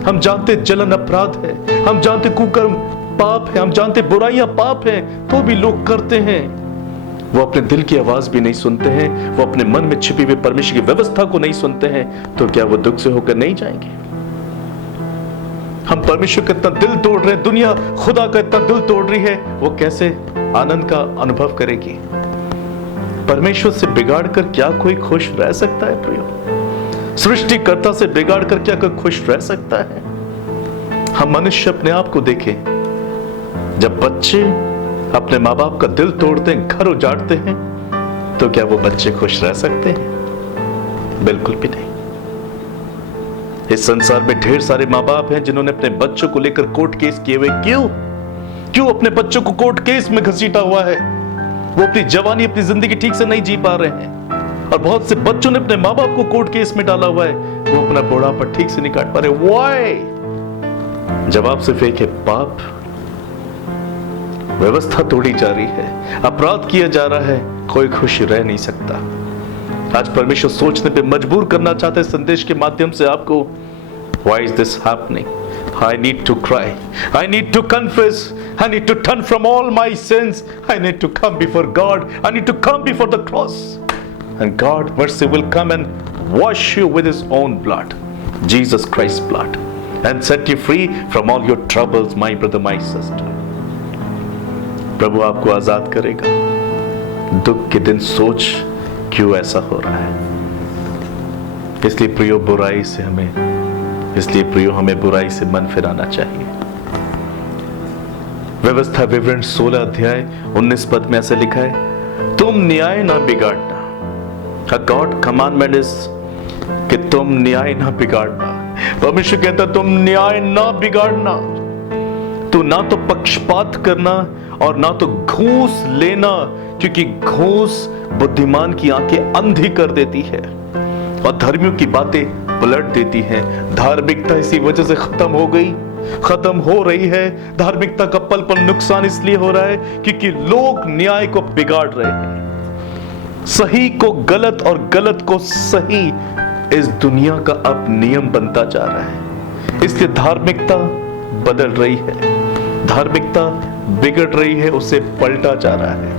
हम जानते जलन अपराध है, हम जानते कुकर्म पाप है, हम जानते बुराइयां पाप है, तो भी लोग करते हैं। वो अपने दिल की आवाज भी नहीं सुनते हैं, वो अपने मन में छिपी हुई परमेश्वर की व्यवस्था को नहीं सुनते हैं, तो क्या वो दुख से होकर नहीं जाएंगे? हम परमेश्वर का इतना दिल तोड़ रहे हैं, दुनिया खुदा का इतना दिल तोड़ रही है, वो कैसे आनंद का अनुभव करेगी? परमेश्वर से बिगाड़ कर क्या कोई खुश रह सकता है प्रियो? सृष्टिकर्ता से बिगाड़ कर क्या कोई खुश रह सकता है? हम मनुष्य अपने आप को देखें, जब बच्चे अपने माँ बाप का दिल तोड़ते हैं, घर उजाड़ते हैं, तो क्या वो बच्चे खुश रह सकते हैं? बिल्कुल भी नहीं। इस संसार में ढेर सारे माँ बाप हैं जिन्होंने अपने बच्चों को लेकर कोर्ट केस किए हुए। क्यों अपने बच्चों को कोर्ट केस में घसीटा हुआ है? वो अपनी जवानी, अपनी जिंदगी ठीक से नहीं जी पा रहे हैं, और बहुत से बच्चों ने अपने माँ बाप को कोर्ट केस में डाला हुआ है, वो अपना बुढ़ापा ठीक से नहीं काट पा रहे। व्हाई? जवाब सिर्फ एक है, पाप। व्यवस्था तोड़ी जा रही है, अपराध किया जा रहा है, कोई खुश रह नहीं सकता। आज परमेश्वर सोचने पे मजबूर करना चाहते हैं संदेश के माध्यम से आपको। Why is this happening? I need to cry. I need to confess. I need to turn from all my sins. I need to come before God. I need to come before the cross. And God, mercy, will come and wash you with His own blood, Jesus Christ's blood, and set you free from all your troubles, my brother, my sister. प्रभु आपको आजाद करेगा। दुख के दिन सोच क्यों ऐसा हो रहा है? इसलिए प्रियो हमें बुराई से मन फिराना चाहिए। व्यवस्था विवरण 16 अध्याय 19 पद में ऐसे लिखा है, तुम न्याय ना बिगाड़ना। A God commandment is कि तुम न्याय ना बिगाड़ना। परमेश्वर कहता तुम न्याय ना बिगाड़ना। तो ना तो पक्षपात करना और ना तो घूस लेना, क्योंकि घूस बुद्धिमान की आंखें अंधी कर देती है और धर्मियों की बातें पलट देती हैं। धार्मिकता इसी वजह से खत्म हो रही है। धार्मिकता का पल पल नुकसान इसलिए हो रहा है क्योंकि लोग न्याय को बिगाड़ रहे हैं। सही को गलत और गलत को सही इस दुनिया का अब नियम बनता जा रहा है। इसलिए धार्मिकता बदल रही है, धार्मिकता बिगड़ रही है, उसे पलटा जा रहा है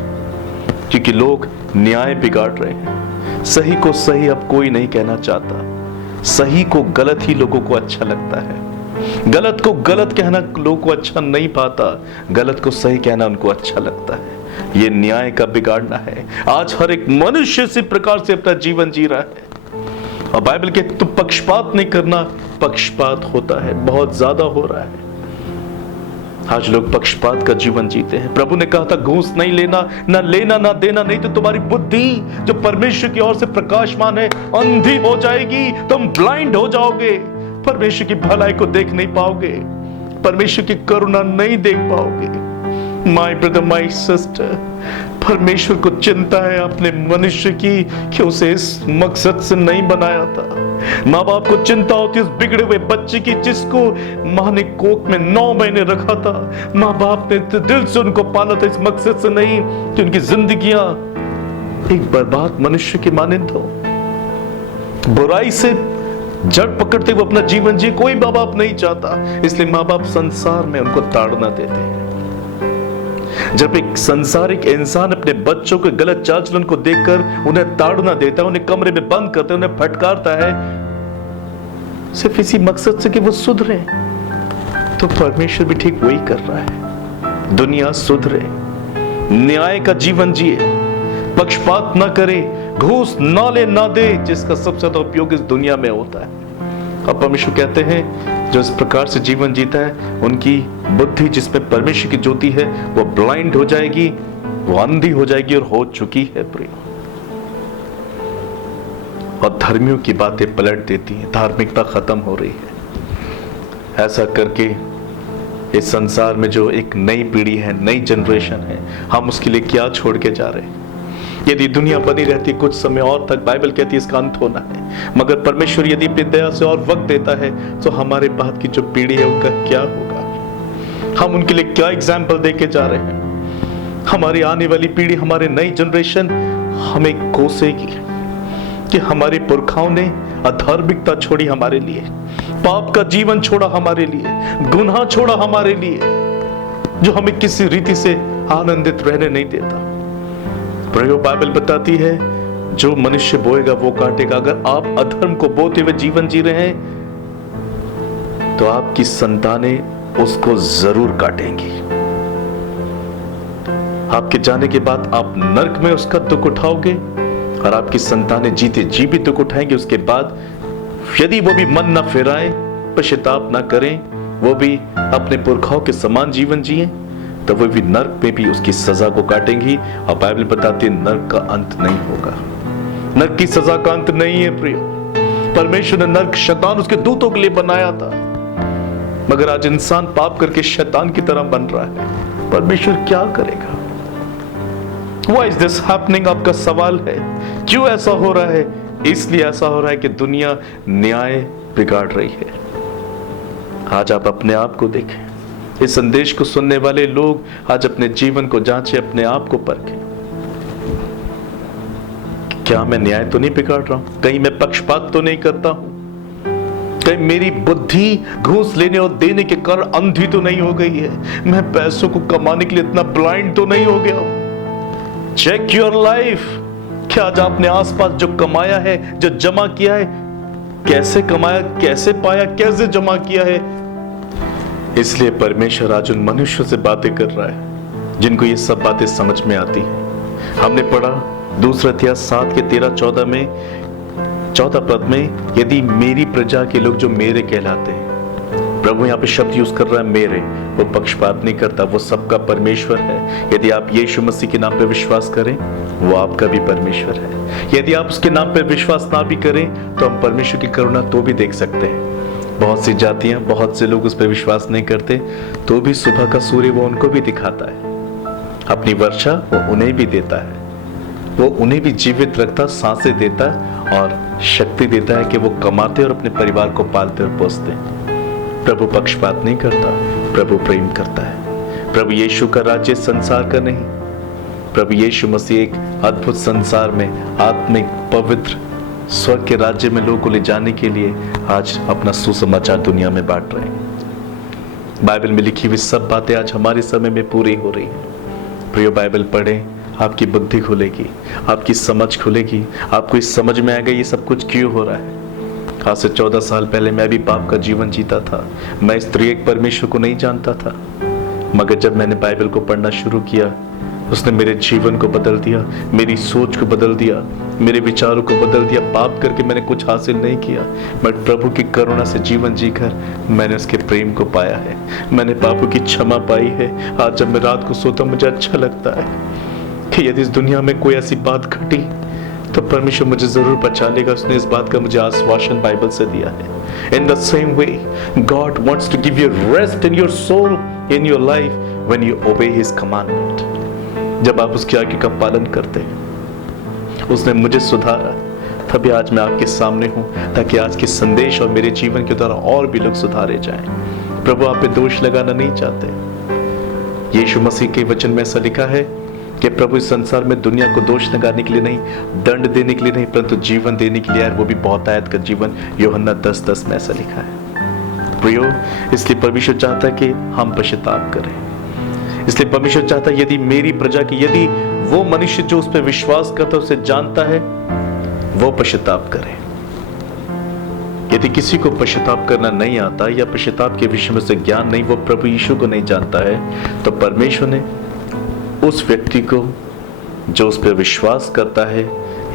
क्योंकि लोग न्याय बिगाड़ रहे हैं। सही को सही अब कोई नहीं कहना चाहता, सही को गलत ही लोगों को अच्छा लगता है। गलत को गलत कहना लोगों को अच्छा नहीं पाता, गलत को सही कहना उनको अच्छा लगता है। ये न्याय का बिगाड़ना है। आज हर एक मनुष्य इसी प्रकार से अपना जीवन जी रहा है और बाइबल के तुम पक्षपात नहीं करना, पक्षपात होता है, बहुत ज्यादा हो रहा है। आज लोग पक्षपात का जीवन जीते हैं। प्रभु ने कहा था घूस नहीं लेना, ना लेना ना देना, नहीं तो तुम्हारी बुद्धि जो परमेश्वर की ओर से प्रकाशमान है अंधी हो जाएगी, तुम ब्लाइंड हो जाओगे, परमेश्वर की भलाई को देख नहीं पाओगे, परमेश्वर की करुणा नहीं देख पाओगे। माय ब्रदर, माय सिस्टर, परमेश्वर को चिंता है अपने मनुष्य की कि उसे इस मकसद से नहीं बनाया था। माँ बाप को चिंता होती है उस बिगड़े हुए बच्चे की जिसको माँ ने कोख में 9 महीने रखा था। माँ बाप ने दिल से उनको पाला था, इस मकसद से नहीं कि उनकी जिंदगियां एक बर्बाद मनुष्य की मानंद हो। बुराई से जड़ पकड़ते हुए अपना जीवन जी कोई माँ बाप नहीं चाहता, इसलिए माँ बाप संसार में उनको ताड़ना देते हैं। जब एक संसारिक इंसान अपने बच्चों के गलत चाल चलन को देखकर उन्हें ताड़ना देता है, उन्हें कमरे में बंद करता है, उन्हें फटकारता है, सिर्फ इसी मकसद से कि वो सुधरे, तो परमेश्वर भी ठीक वही कर रहा है। दुनिया सुधरे, न्याय का जीवन जिए, पक्षपात ना करे, घूस ना ले ना दे, जिसका सबसे ज्यादा उपयोग इस दुनिया में होता है। अब परमेश्वर कहते हैं जो इस प्रकार से जीवन जीता है उनकी बुद्धि जिसमें परमेश्वर की ज्योति है वो ब्लाइंड हो जाएगी, वो अंधी हो जाएगी और हो चुकी है प्रिय। और धर्मियों की बातें पलट देती हैं, धार्मिकता खत्म हो रही है। ऐसा करके इस संसार में जो एक नई पीढ़ी है, नई जनरेशन है, हम उसके लिए क्या छोड़ के जा रहे हैं? यदि दुनिया बनी रहती कुछ समय और तक, बाइबल कहती है इसका अंत होना है, मगर परमेश्वर यदि अपनी दया से और वक्त देता है तो हमारे बाद की जो पीढ़ी है उनका क्या होगा? हम उनके लिए क्या एग्जाम्पल देके जा रहे हैं? हमारी आने वाली पीढ़ी, हमारी नई जनरेशन हमें कोसेगी कि हमारे पुरखाओं ने अधार्मिकता छोड़ी हमारे लिए, पाप का जीवन छोड़ा हमारे लिए, गुनाह छोड़ा हमारे लिए, जो हमें किसी रीति से आनंदित रहने नहीं देता। प्रयोग बाइबल बताती है जो मनुष्य बोएगा वो काटेगा। अगर आप अधर्म को बोते हुए जीवन जी रहे हैं तो आपकी संतानें उसको जरूर काटेंगी। आपके जाने के बाद आप नरक में उसका दुख उठाओगे और आपकी संतानें जीते जी भी दुख उठाएंगे। उसके बाद यदि वो भी मन न फिराएं, पश्चाताप न करें, वो भी अपने पुरखाओं के समान जीवन जिए, तो वो भी नरक में भी उसकी सजा को काटेंगी। और बाइबल बताती है नरक का अंत नहीं होगा, नरक की सजा का अंत नहीं है प्रियो। परमेश्वर ने नरक शैतान उसके दूतों के लिए बनाया था, मगर आज इंसान पाप करके शैतान की तरह बन रहा है। परमेश्वर क्या करेगा? Why is this happening? आपका सवाल है क्यों ऐसा हो रहा है? इसलिए ऐसा हो रहा है कि दुनिया न्याय बिगाड़ रही है। आज आप अपने आप को देखें, इस संदेश को सुनने वाले लोग आज अपने जीवन को जांचें, अपने आप को परखें। क्या मैं न्याय तो नहीं बिगाड़ रहा हूं? कहीं मैं पक्षपात तो नहीं करता हूं? कहीं मेरी बुद्धि घूस लेने और देने के कारण अंधी तो नहीं हो गई है? मैं पैसों को कमाने के लिए इतना ब्लाइंड तो नहीं हो गया हूं? Check your life. क्या आज आपने आसपास जो कमाया है, जो जमा किया है, कैसे कमाया, कैसे पाया, कैसे जमा किया है? इसलिए परमेश्वर आज उन मनुष्यों से बातें कर रहा है जिनको ये सब बातें समझ में आती है। हमने पढ़ा दूसरा इतिहास 7 के 13-14 में 14 पद में, यदि मेरी प्रजा के लोग जो मेरे कहलाते हैं, प्रभु यहाँ पे शब्द यूज कर रहा है मेरे। वो पक्षपात नहीं करता, वो सबका परमेश्वर है। यदि आप यीशु मसीह के नाम पे विश्वास करें, वो आपका भी परमेश्वर है। यदि आप उसके नाम पे विश्वास ना भी करें तो हम परमेश्वर की करुणा तो भी देख सकते हैं। बहुत सी जातियां, बहुत से लोग उस पर विश्वास नहीं करते, तो भी सुबह का सूर्य वो उनको भी दिखाता है, अपनी वर्षा वो उन्हें भी देता है, वो उन्हें भी जीवित रखता, सांसें देता और शक्ति देता है कि वो कमाते और अपने परिवार को पालते और पोसते। प्रभु पक्षपात नहीं करता, प्रभु प्रेम करता है। प्रभु यीशु का राज्य संसार का नहीं, प्रभु यीशु मसीह एक अद्भुत संसार में आत्मिक पवित्र स्वर्ग के राज्य में लोगों को ले जाने के लिए आज अपना सुसमाचार दुनिया में बांट रहे हैं। बाइबल में लिखी हुई सब बातें आज हमारे समय में पूरी हो रही हैं। प्रियो, बाइबल पढ़ें, आपकी बुद्धि खुलेगी, आपकी समझ खुलेगी, आपको इस समझ में आएगा ये सब कुछ क्यों हो रहा है। आज से 14 साल पहले मैं भी पाप का जीवन जीता था। मैं इस त्रिएक परमेश्वर को नहीं जानता था, मगर जब मैंने बाइबल को पढ़ना शुरू किया, उसने मेरे जीवन को बदल दिया, मेरी सोच को बदल दिया, मेरे विचारों को बदल दिया। पाप करके मैंने कुछ हासिल नहीं किया, मगर प्रभु की करुणा से जीवन जीकर मैंने उसके प्रेम को पाया है, मैंने पापों की क्षमा पाई है। आज जब मैं रात को सोता मुझे अच्छा लगता है कि यदि इस दुनिया में कोई ऐसी बात घटी तो परमेश्वर मुझे जरूर बचा लेगा। उसने इस बात का मुझे आश्वासन बाइबल से दिया है। In the same way, God wants to give you rest in your soul, in your life, when you obey His commandment. जब आप उसकी आज्ञा का पालन करते हैं। उसने मुझे सुधारा, तभी आज मैं आपके सामने हूं, ताकि आज के संदेश और मेरे जीवन के द्वारा और भी लोग सुधारे जाएं। प्रभु आप पे दोष लगाना नहीं चाहते। यीशु मसीह के वचन में ऐसा लिखा है कि प्रभु इस संसार में दुनिया को दोष लगाने के लिए नहीं, दंड देने के लिए नहीं, परंतु जीवन देने के लिए आए, वो भी बहुतायत का जीवन। यूहन्ना 10:10 में ऐसा लिखा है। प्रियो, इसलिए परमेश्वर चाहता है कि हम पश्चाताप करें। इसलिए परमेश्वर चाहता है यदि मेरी प्रजा की, यदि वो मनुष्य जो उस पर विश्वास करता है, उसे जानता है, वो पश्चाताप करे। यदि किसी को पश्चाताप करना नहीं आता या पश्चाताप के विषय में उसे ज्ञान नहीं, वो प्रभु यीशु को नहीं जानता है, तो परमेश्वर ने उस व्यक्ति को जो उस पर विश्वास करता है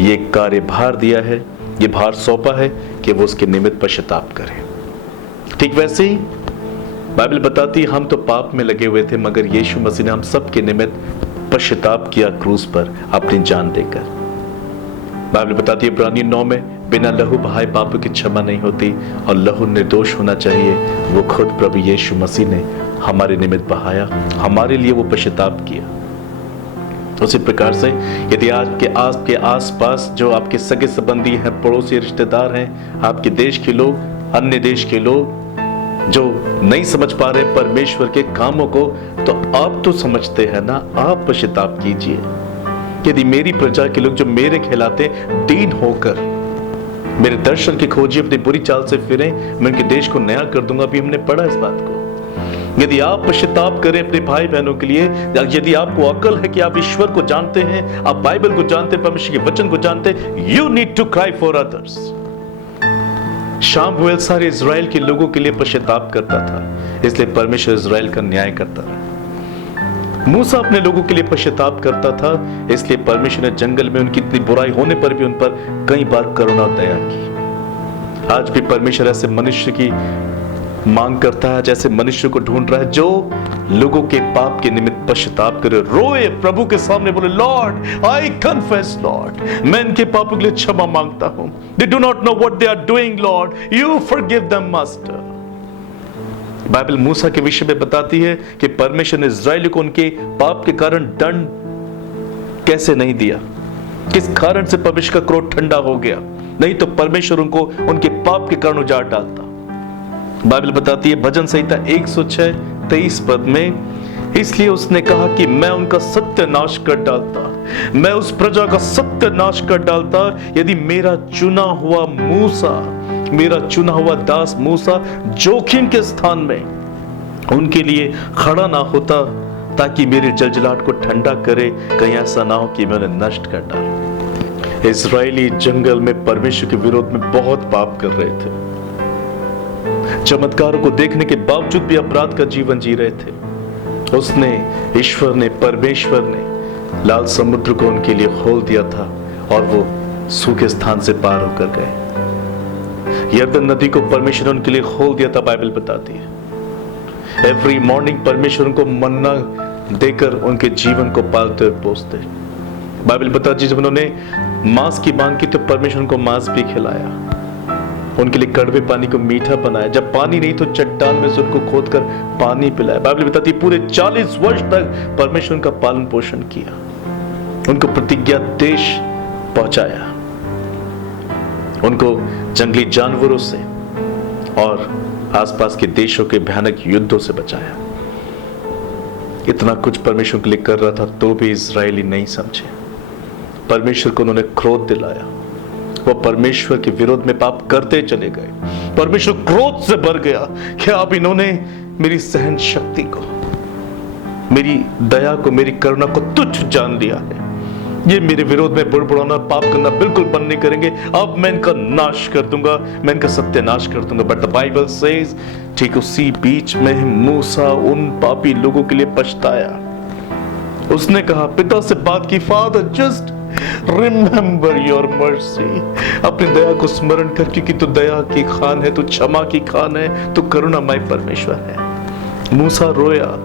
ये कार्यभार दिया है, ये भार सौंपा है कि वो उसके निमित्त पश्चाताप करे। ठीक वैसे ही बाइबल बताती, हम तो पाप में लगे हुए थे, मगर यीशु मसीह ने हम सब के निमित्त पश्चाताप किया क्रूस पर अपनी जान देकर। बाइबल बताती है इब्रानियों 9 में, बिना लहू बहाए पापों की क्षमा नहीं होती और लहू निर्दोष होना चाहिए। वो खुद प्रभु यीशु मसीह ने हमारे निमित्त बहाया, हमारे लिए वो पश्चाताप किया। उसी प्रकार से यदि आपके आसपास जो आपके सगे संबंधी हैं, पड़ोसी, रिश्तेदार हैं, आपके देश के लोग, अन्य देश के लोग जो नहीं समझ पा रहे परमेश्वर के कामों को, तो आप तो समझते हैं ना, आप पश्चाताप कीजिए। यदि मेरी प्रजा के लोग जो मेरे कहलाते दीन होकर मेरे दर्शन की खोजी अपनी बुरी चाल से फिरें, मैं उनके देश को नया कर दूंगा। अभी हमने पढ़ा इस बात को। यदि आप पश्चाताप करें अपने भाई बहनों के लिए, यदि आपको अकल है कि आप ईश्वर को जानते हैं, आप बाइबल को जानते हैं, परमेश्वर के वचन को जानते हैं, you need to cry for others. Samuel सारे इज़राइल के लोगों के लिए पश्चाताप करता था, इसलिए परमेश्वर इज़राइल का न्याय करता रहा। मूसा अपने लोगों के लिए पश्चाताप करता था, इसलिए परमेश्वर ने जंगल में उनकी इतनी बुराई होने पर भी उन पर कई बार करुणा दया की। आज भी परमेश्वर ऐसे मनुष्य की मांग करता है, जैसे मनुष्य को ढूंढ रहा है जो लोगों के पाप के निमित्त पश्चाताप करे, रोए, प्रभु के सामने बोले, लॉर्ड आई कन्फेस, लॉर्ड मैं इनके पापों के लिए क्षमा मांगता हूं। They do not know what they are doing, Lord you forgive them master. Bible मूसा के विषय में बताती है कि परमेश्वर ने इज़राइल को उनके पाप के कारण दंड कैसे नहीं दिया, किस कारण से परमेश्वर का क्रोध ठंडा हो गया, नहीं तो परमेश्वर उनको उनके पाप के कारण उजाड़ डालता। बाइबल बताती है भजन संहिता 106:23 पद में, इसलिए उसने कहा कि मैं उनका सत्यानाश कर डालता, मैं उस प्रजा का सत्यानाश कर डालता, यदि मेरा चुना हुआ मूसा, मेरा चुना हुआ दास मूसा जोखिम के स्थान में उनके लिए खड़ा ना होता, ताकि मेरे जलजलाहट को ठंडा करे, कहीं ऐसा ना हो कि मैं उन्हें नष्ट कर डालूं। इज़राइली जंगल में परमेश्वर के विरोध में बहुत पाप कर रहे थे, चमत्कारों को देखने के बावजूद भी अपराध का जीवन जी रहे थे। उसने, ईश्वर ने, परमेश्वर ने लाल समुद्र को उनके लिए खोल दिया था और वो सूखे स्थान से पार होकर गए। यरदन नदी को परमेश्वर ने उनके लिए खोल दिया था, बाइबल बताती है। एवरी मॉर्निंग परमेश्वर उनको मन्ना देकर उनके जीवन को पालते और पोसते। बाइबल बताती है जब उन्होंने मांस की मांग की तो परमेश्वर उनको मांस भी खिलाया, उनके लिए कड़वे पानी को मीठा बनाया, जब पानी नहीं तो चट्टान में से उनको खोदकर पानी पिलाया। बाइबल बताती है पूरे 40 वर्ष तक परमेश्वर उनका पालन पोषण किया, उनको प्रतिज्ञा देश पहुंचाया, उनको जंगली जानवरों से और आसपास के देशों के भयानक युद्धों से बचाया। इतना कुछ परमेश्वर के लिए कर रहा था तो भी इज़राइली नहीं समझे। परमेश्वर को उन्होंने क्रोध दिलाया, वो परमेश्वर के विरोध में पाप करते चले गए। परमेश्वर क्रोध से भर गया कि अब इन्होंने मेरी सहन शक्ति को, मेरी दया को, मेरी करुणा को तुच्छ जान लिया है। ये मेरे विरोध में बुड़बुड़ाना, पाप करना बिल्कुल बंद नहीं करेंगे। अब मैं इनका नाश कर दूंगा, मैं इनका सत्यानाश कर दूंगा। बट द बाइबल सेज, ठीक उसी बीच में मूसा उन पापी लोगों के लिए पछताया। उसने कहा, पिता से बात की, father just remember your mercy, अपनी दया को स्मरण कर, क्योंकि तू दया की खान है, तू क्षमा की खान है, तू करुणामय परमेश्वर है। मूसा रोया,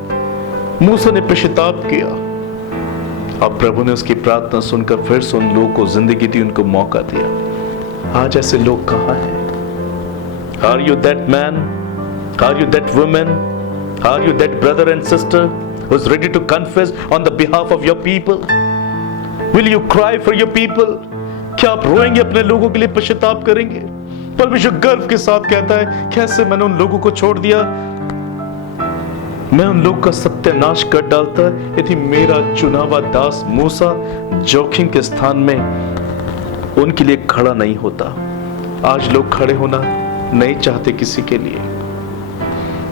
मूसा ने पश्चाताप किया, अब प्रभु ने उसकी प्रार्थना सुनकर फिर से उन लोगों को जिंदगी दी, उनको मौका दिया। आज ऐसे लोग कहां हैं? Are you that man? Are you that woman? Are you that brother and sister who is ready to confess on the behalf of your people? Will you cry for your people? क्या आप रोएंगे, अपने लोगों के लिए पश्चाताप करेंगे? परमेश्वर गर्व के साथ कहता है, कैसे मैंने उन लोगों को छोड़ दिया, मैं उन लोगों का सत्यानाश कर डालता यदि मेरा चुना हुआ दास मूसा जोखिम के स्थान में उनके लिए खड़ा नहीं होता। आज लोग खड़े होना नहीं चाहते किसी के लिए।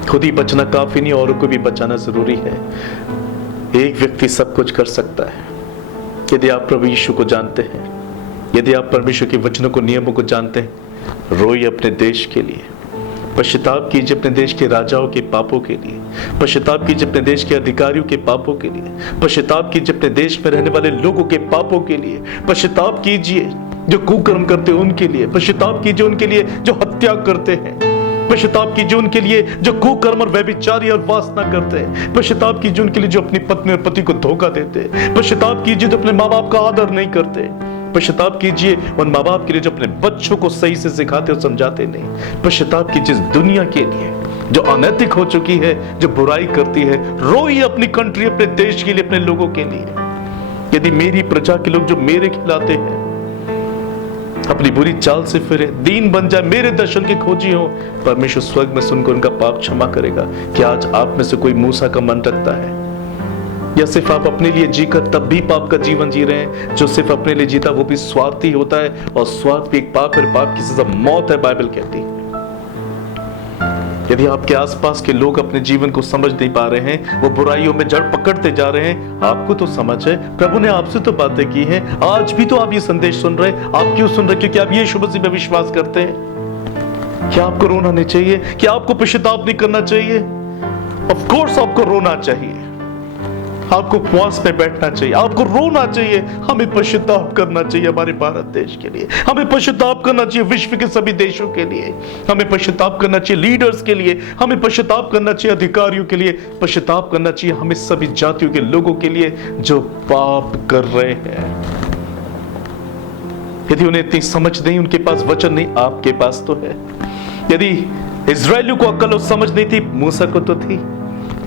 खुद ही बचना काफी नहीं, औरों को भी बचाना जरूरी है। एक व्यक्ति सब कुछ कर सकता है। यदि आप प्रभु यीशु को जानते हैं, यदि आप परमेश्वर के वचनों को, नियमों को जानते हैं, रोइए अपने देश के लिए, पश्चाताप कीजिए अपने देश के राजाओं के पापों के लिए, पश्चाताप कीजिए अपने देश के अधिकारियों के पापों के लिए, पश्चाताप कीजिए अपने देश में रहने वाले लोगों के पापों के लिए, पश्चाताप कीजिए जो कुकर्म करते हैं उनके लिए, पश्चाताप कीजिए उनके लिए जो हत्या करते हैं, पश्चाताप कीजिए उनके लिए जो कुकर्म और व्यभिचारी और वासना करते हैं, पश्चाताप कीजिए उनके लिए जो अपनी पत्नी और पति को धोखा देते हैं, पश्चाताप कीजिए जो अपने माँ बाप का आदर नहीं करते, पश्चाताप कीजिए उन माँ बाप के लिए जो अपने बच्चों को सही से सिखाते और समझाते नहीं, पश्चाताप कीजिए दुनिया के लिए जो अनैतिक हो चुकी है, जो बुराई करती है। रोइए अपनी कंट्री, अपने देश के लिए, अपने लोगों के लिए। यदि मेरी प्रजा के लोग जो मेरे खिलाते हैं अपनी बुरी चाल से फिरे, दीन बन जाए, मेरे दर्शन के खोजी हो, परमेश्वर स्वर्ग में सुनकर उनका पाप क्षमा करेगा। क्या आज आप में से कोई मूसा का मन रखता है, या सिर्फ आप अपने लिए जीकर तब भी पाप का जीवन जी रहे हैं? जो सिर्फ अपने लिए जीता वो भी स्वार्थी होता है, और स्वार्थ भी एक पाप है, पाप की सजा मौत है, बाइबल कहती है। यदि आपके आसपास के लोग अपने जीवन को समझ नहीं पा रहे हैं, वो बुराइयों में जड़ पकड़ते जा रहे हैं, आपको तो समझ है, प्रभु ने आपसे तो बातें की हैं, आज भी तो आप ये संदेश सुन रहे हैं। आप क्यों सुन रहे? क्योंकि आप यीशु मसीह में विश्वास करते हैं। क्या आपको रोना नहीं चाहिए? क्या आपको पश्चाताप नहीं करना चाहिए? ऑफ कोर्स आपको रोना चाहिए, आपको उपवास में बैठना चाहिए, आपको रोना चाहिए। हमें पश्चाताप करना चाहिए हमारे भारत देश के लिए, हमें पश्चाताप करना चाहिए विश्व के सभी देशों के लिए, हमें पश्चाताप करना चाहिए लीडर्स के लिए, हमें पश्चाताप करना चाहिए अधिकारियों के लिए, पश्चाताप करना चाहिए हमें सभी जातियों के लोगों के लिए जो पाप कर रहे हैं। यदि उन्हें इतनी समझ नहीं, उनके पास वचन नहीं, आपके पास तो है। यदि इजरायलियों को अक्ल और समझ नहीं थी, मूसा को तो थी।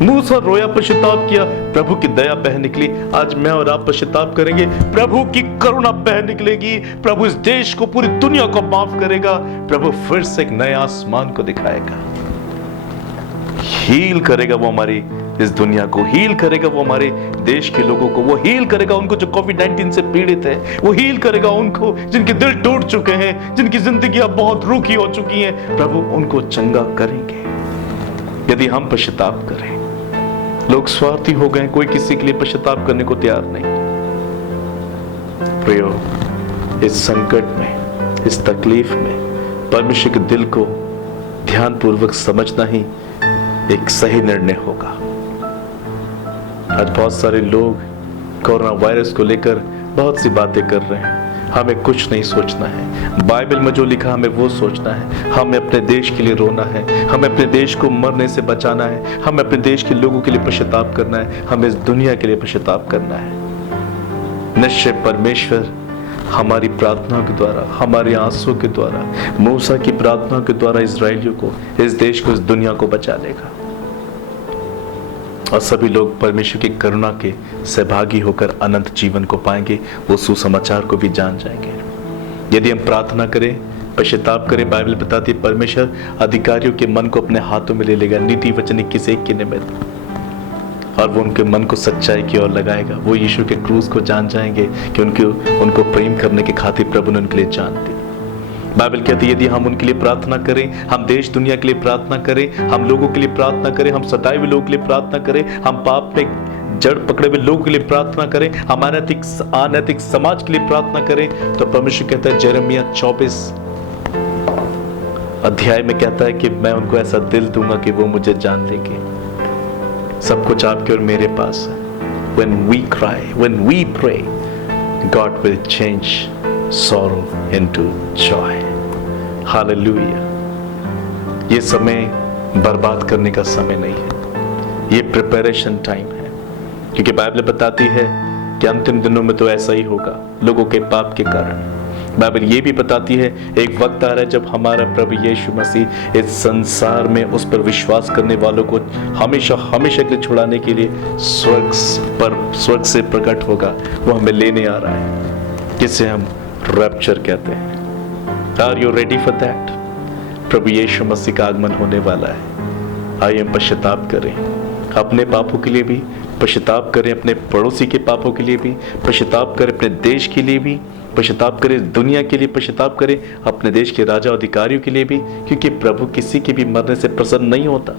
मूसा रोया, पश्चाताप किया, प्रभु की दया बह निकली। आज मैं और आप पश्चाताप करेंगे, प्रभु की करुणा बह निकलेगी। प्रभु इस देश को, पूरी दुनिया को माफ करेगा। प्रभु फिर से एक नए आसमान को दिखाएगा, हील करेगा वो हमारी इस दुनिया को, हील करेगा वो हमारे देश के लोगों को, वो हील करेगा उनको जो कोविड-19 से पीड़ित है, वो हील करेगा उनको जिनके दिल टूट चुके हैं, जिनकी जिंदगियां बहुत रूखी हो चुकी हैं। प्रभु उनको चंगा करेंगे यदि हम पश्चाताप करें। लोग स्वार्थी हो गए, कोई किसी के लिए पश्चाताप करने को तैयार नहीं। प्रियो, इस संकट में, इस तकलीफ में परमेश्वर के दिल को ध्यानपूर्वक समझना ही एक सही निर्णय होगा। आज बहुत सारे लोग कोरोना वायरस को लेकर बहुत सी बातें कर रहे हैं। हमें कुछ नहीं सोचना है, बाइबल में जो लिखा हमें वो सोचना है। हमें अपने देश के लिए रोना है, हमें अपने देश को मरने से बचाना है, हमें अपने देश के लोगों के लिए पश्चाताप करना है, हमें इस दुनिया के लिए पश्चाताप करना है। निश्चय परमेश्वर हमारी प्रार्थना के द्वारा, हमारे आंसू के द्वारा, मूसा की प्रार्थना के द्वारा इजरायलियों को, इस देश को, इस दुनिया को बचा लेगा और सभी लोग परमेश्वर की करुणा के सहभागी होकर अनंत जीवन को पाएंगे, वो सुसमाचार को भी जान जाएंगे। यदि हम प्रार्थना करें, पश्चाताप करें, बाइबल बताती है परमेश्वर अधिकारियों के मन को अपने हाथों में ले लेगा, नीति वचन 21 के निमित्त, और वो उनके मन को सच्चाई की ओर लगाएगा। वो यीशु के क्रूस को जान जाएंगे कि उनको प्रेम करने के खातिर प्रभु ने उनके लिए जान दी। बाइबल कहती है यदि हम उनके लिए प्रार्थना करें, हम देश दुनिया के लिए प्रार्थना करें, हम लोगों के लिए प्रार्थना करें, हम सताए हुए लोगों के लिए प्रार्थना करें, हम पाप में जड़ पकड़े हुए लोगों के लिए प्रार्थना करें, हम अनैतिक समाज के लिए प्रार्थना करें, तो परमेश्वर कहता है यिर्मयाह 24 अध्याय में कहता है कि मैं उनको ऐसा दिल दूंगा कि वो मुझे जान लेंगे। सब कुछ आपके और मेरे पास है। When we cry, when we pray, God will change sorrow into joy. Hallelujah. ये समय बर्बाद करने का समय नहीं है, ये प्रिपरेशन टाइम है, क्योंकि बाइबल बताती है कि अंतिम दिनों में तो ऐसा ही होगा लोगों के पाप के कारण। बाइबल ये भी बताती है एक वक्त आ रहा है जब हमारा प्रभु यीशु मसीह इस संसार में उस पर विश्वास करने वालों को हमेशा हमेशा के लिए छुड़ाने के लिए स्वर्ग से प्रकट होगा। वो हमें लेने आ रहा है, जिसे हम रैप्चर कहते हैं। Are you ready for that? प्रभु यीशु मसीह का आगमन होने वाला है। आइए हम पश्चाताप करें, अपने पापों के लिए भी पश्चाताप करें, अपने पड़ोसी के पापों के लिए भी पश्चाताप करें, अपने देश के लिए भी पश्चाताप करें, दुनिया के लिए पश्चाताप करें, अपने देश के राजा अधिकारियों के लिए भी, क्योंकि प्रभु किसी के भी मरने से प्रसन्न नहीं होता।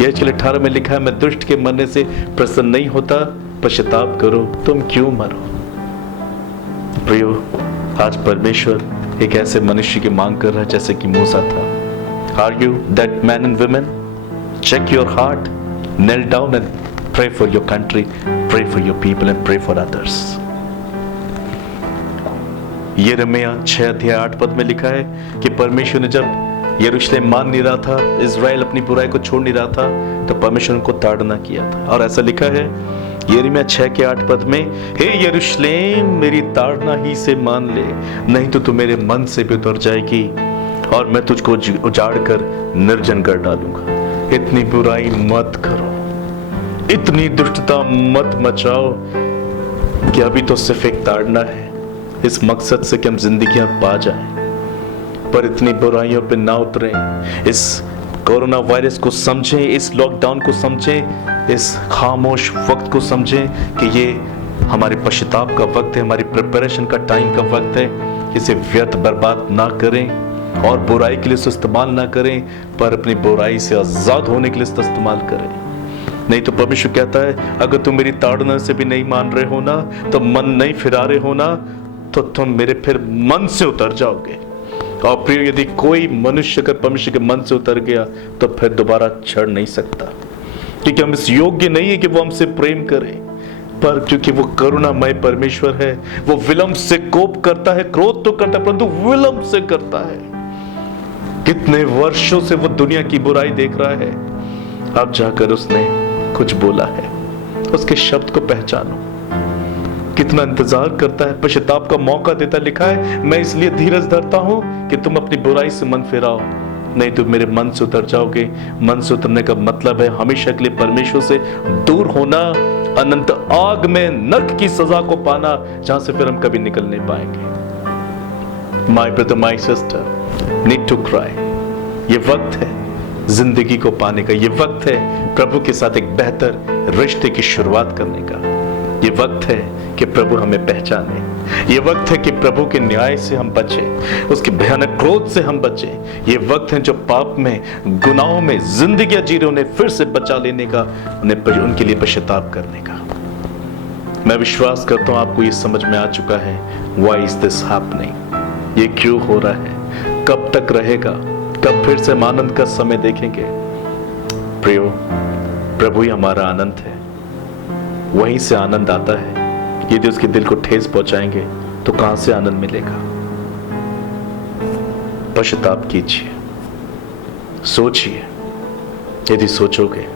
यह 18 में लिखा है, मैं दुष्ट के मरने से प्रसन्न नहीं होता, पश्चाताप करो, तुम क्यों मरो। प्रियो, आज परमेश्वर एक ऐसे मनुष्य की मांग कर रहा है जैसे कि मूसा था। Are you that man and women? Check your heart, kneel down and pray for your country, pray for your people and pray for others. यिर्मयाह 6 अध्याय 8 पद में लिखा है कि परमेश्वर ने जब यरूशलेम मान नहीं रहा था, इज़राइल अपनी बुराई को छोड़ नहीं रहा था, तो परमेश्वर उनको ताड़ना किया था। और ऐसा लिखा है यिर्मयाह 6 के 8 पद में, हे यरूशलेम मेरी ताड़ना ही से मान ले, नहीं तो तू मेरे मन से भी उतर जाएगी और मैं तुझको उजाड़ कर निर्जन कर डालूंगा। इतनी बुराई मत करो, इतनी दुष्टता मत मचाओ कि अभी तो सिर्फ एक ताड़ना है, इस मकसद से कि हम जिंदगियां पा जाएं, पर इतनी बुराइयों पे ना उतरें। इस कोरोना वायरस को समझें, इस लॉकडाउन को समझें, इस खामोश वक्त को समझें कि ये हमारे पश्चाताप का वक्त है, हमारी प्रिपरेशन का टाइम का वक्त है। इसे व्यर्थ बर्बाद ना करें, और बुराई के लिए इसको इस्तेमाल ना करें, पर अपनी बुराई से आजाद होने के लिए इसका इस्तेमाल करें। नहीं तो परमेश्वर कहता है, अगर तुम मेरी ताड़ना से भी नहीं मान रहे हो ना, तो मन नहीं फिरा रहे हो ना, तो तुम मेरे फिर मन से उतर जाओगे। और प्रिय, यदि कोई मनुष्य अगर परमेश्वर के मन से उतर गया तो फिर दोबारा चढ़ नहीं सकता, क्योंकि हम इस योग्य नहीं है कि वो हमसे प्रेम करे। पर क्योंकि वो करुणामय परमेश्वर है, वो विलंब से कोप करता है, क्रोध तो करता है परंतु विलंब से करता है। कितने वर्षों से वो दुनिया की बुराई देख रहा है, अब जाकर उसने कुछ बोला है, उसके शब्द को पहचानो। कितना इंतजार करता है, पश्चाताप का मौका देता। लिखा है, मैं इसलिए धीरज धरता हूं कि तुम अपनी बुराई से मन फिराओ, नहीं तो मेरे मन से उतर जाओगे। मन से उतरने का मतलब है हमेशा के लिए परमेश्वर से दूर होना, अनंत आग में नरक की सजा को पाना, जहां से फिर हम कभी निकल नहीं पाएंगे। My brother, my sister, need to cry. ये वक्त है जिंदगी को पाने का, ये वक्त है प्रभु के साथ एक बेहतर रिश्ते की शुरुआत करने का। ये वक्त है कि प्रभु हमें पहचाने, ये वक्त है कि प्रभु के न्याय से हम बचे, उसके भयानक क्रोध से हम बचे। ये वक्त है जो पाप में, गुनाहों में जिंदगी जी रहे, उन्हें फिर से बचा लेने का, उन्हें उनके लिए पश्चाताप करने का। मैं विश्वास करता हूं आपको ये समझ में आ चुका है, व्हाई इज दिस हैपनिंग, ये क्यों हो रहा है, कब तक रहेगा, कब फिर से हम आनंद का समय देखेंगे। प्रियो, प्रभु ही हमारा आनंद है, वहीं से आनंद आता है। यदि उसके दिल को ठेस पहुंचाएंगे तो कहां से आनंद मिलेगा। पश्चाताप कीजिए, सोचिए, यदि सोचोगे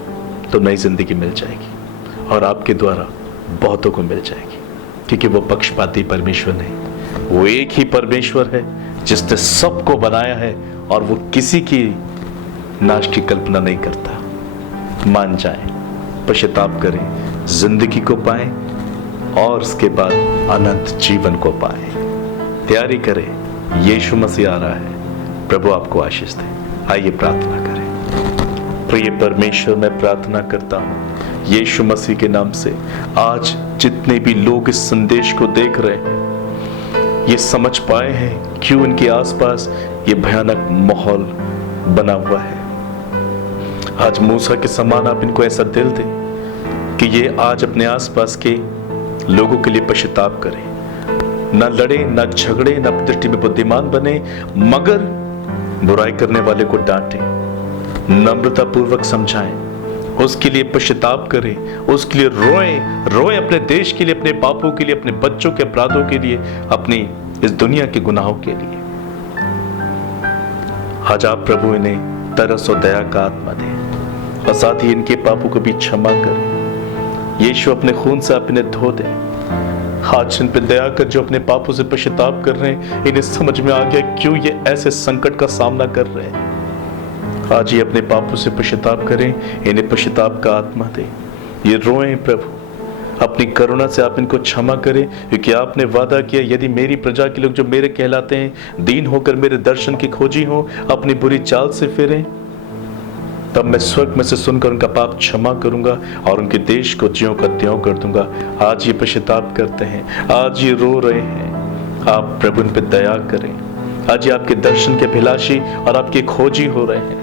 तो नई जिंदगी मिल जाएगी और आपके द्वारा बहुतों को मिल जाएगी, क्योंकि वो पक्षपाती परमेश्वर नहीं, वो एक ही परमेश्वर है जिसने सबको बनाया है और वो किसी की नाश की कल्पना नहीं करता। मान जाएं, पश्चाताप करें, जिंदगी को पाएं और उसके बाद अनंत जीवन को पाएं। तैयारी करें, यीशु मसीह आ रहा है। प्रभु आपको आशीष दे। आइए प्रार्थना करें। प्रिय परमेश्वर, मैं प्रार्थना करता हूं यीशु मसीह के नाम से, आज जितने भी लोग इस संदेश को देख रहे हैं, ये समझ पाए हैं क्यों इनके आसपास ये भयानक माहौल बना हुआ है। आज मूसा के समान आप इनको ऐसा दिल दें कि ये आज अपने आसपास के लोगों के लिए पश्चाताप करें, न लड़े, न झगड़े, न अपनी दृष्टि में बुद्धिमान बने, मगर बुराई करने वाले को डांटें, नम्रता पूर्वक समझाएं, उसके लिए पश्चाताप करें, उसके लिए रोएं अपने देश के लिए, अपने पापों के लिए, अपने बच्चों के अपराधों के लिए, अपनी इस दुनिया के गुनाहों के लिए। आज आप प्रभु इन्हें तरस और दया का आत्मा दें और साथ ही इनके पापों को भी क्षमा करें। यीशु, अपने खून से आप इन्हें धो दें। आज इन पे दया कर, जो अपने पापों से पश्चाताप कर रहे हैं, इन्हें समझ में आ गया क्यों ये ऐसे संकट का सामना कर रहे हैं। आज ये अपने पापों से पश्चाताप करें, इन्हें पश्चाताप का आत्मा दें। ये रोएं प्रभु, अपनी करुणा से आप इनको क्षमा करें, क्योंकि आपने वादा किया, यदि मेरी प्रजा के लोग जो मेरे कहलाते हैं दीन होकर मेरे दर्शन की खोजी हो, अपनी बुरी चाल से फिरें, तब मैं स्वर्ग में से सुनकर उनका पाप क्षमा करूंगा और उनके देश को ज्यों का त्यों कर दूंगा। आज ये पश्चाताप करते हैं, आज ये रो रहे हैं, आप प्रभु इन पे दया करें। आज ये आपके दर्शन के अभिलाषी और आपके खोजी हो रहे हैं।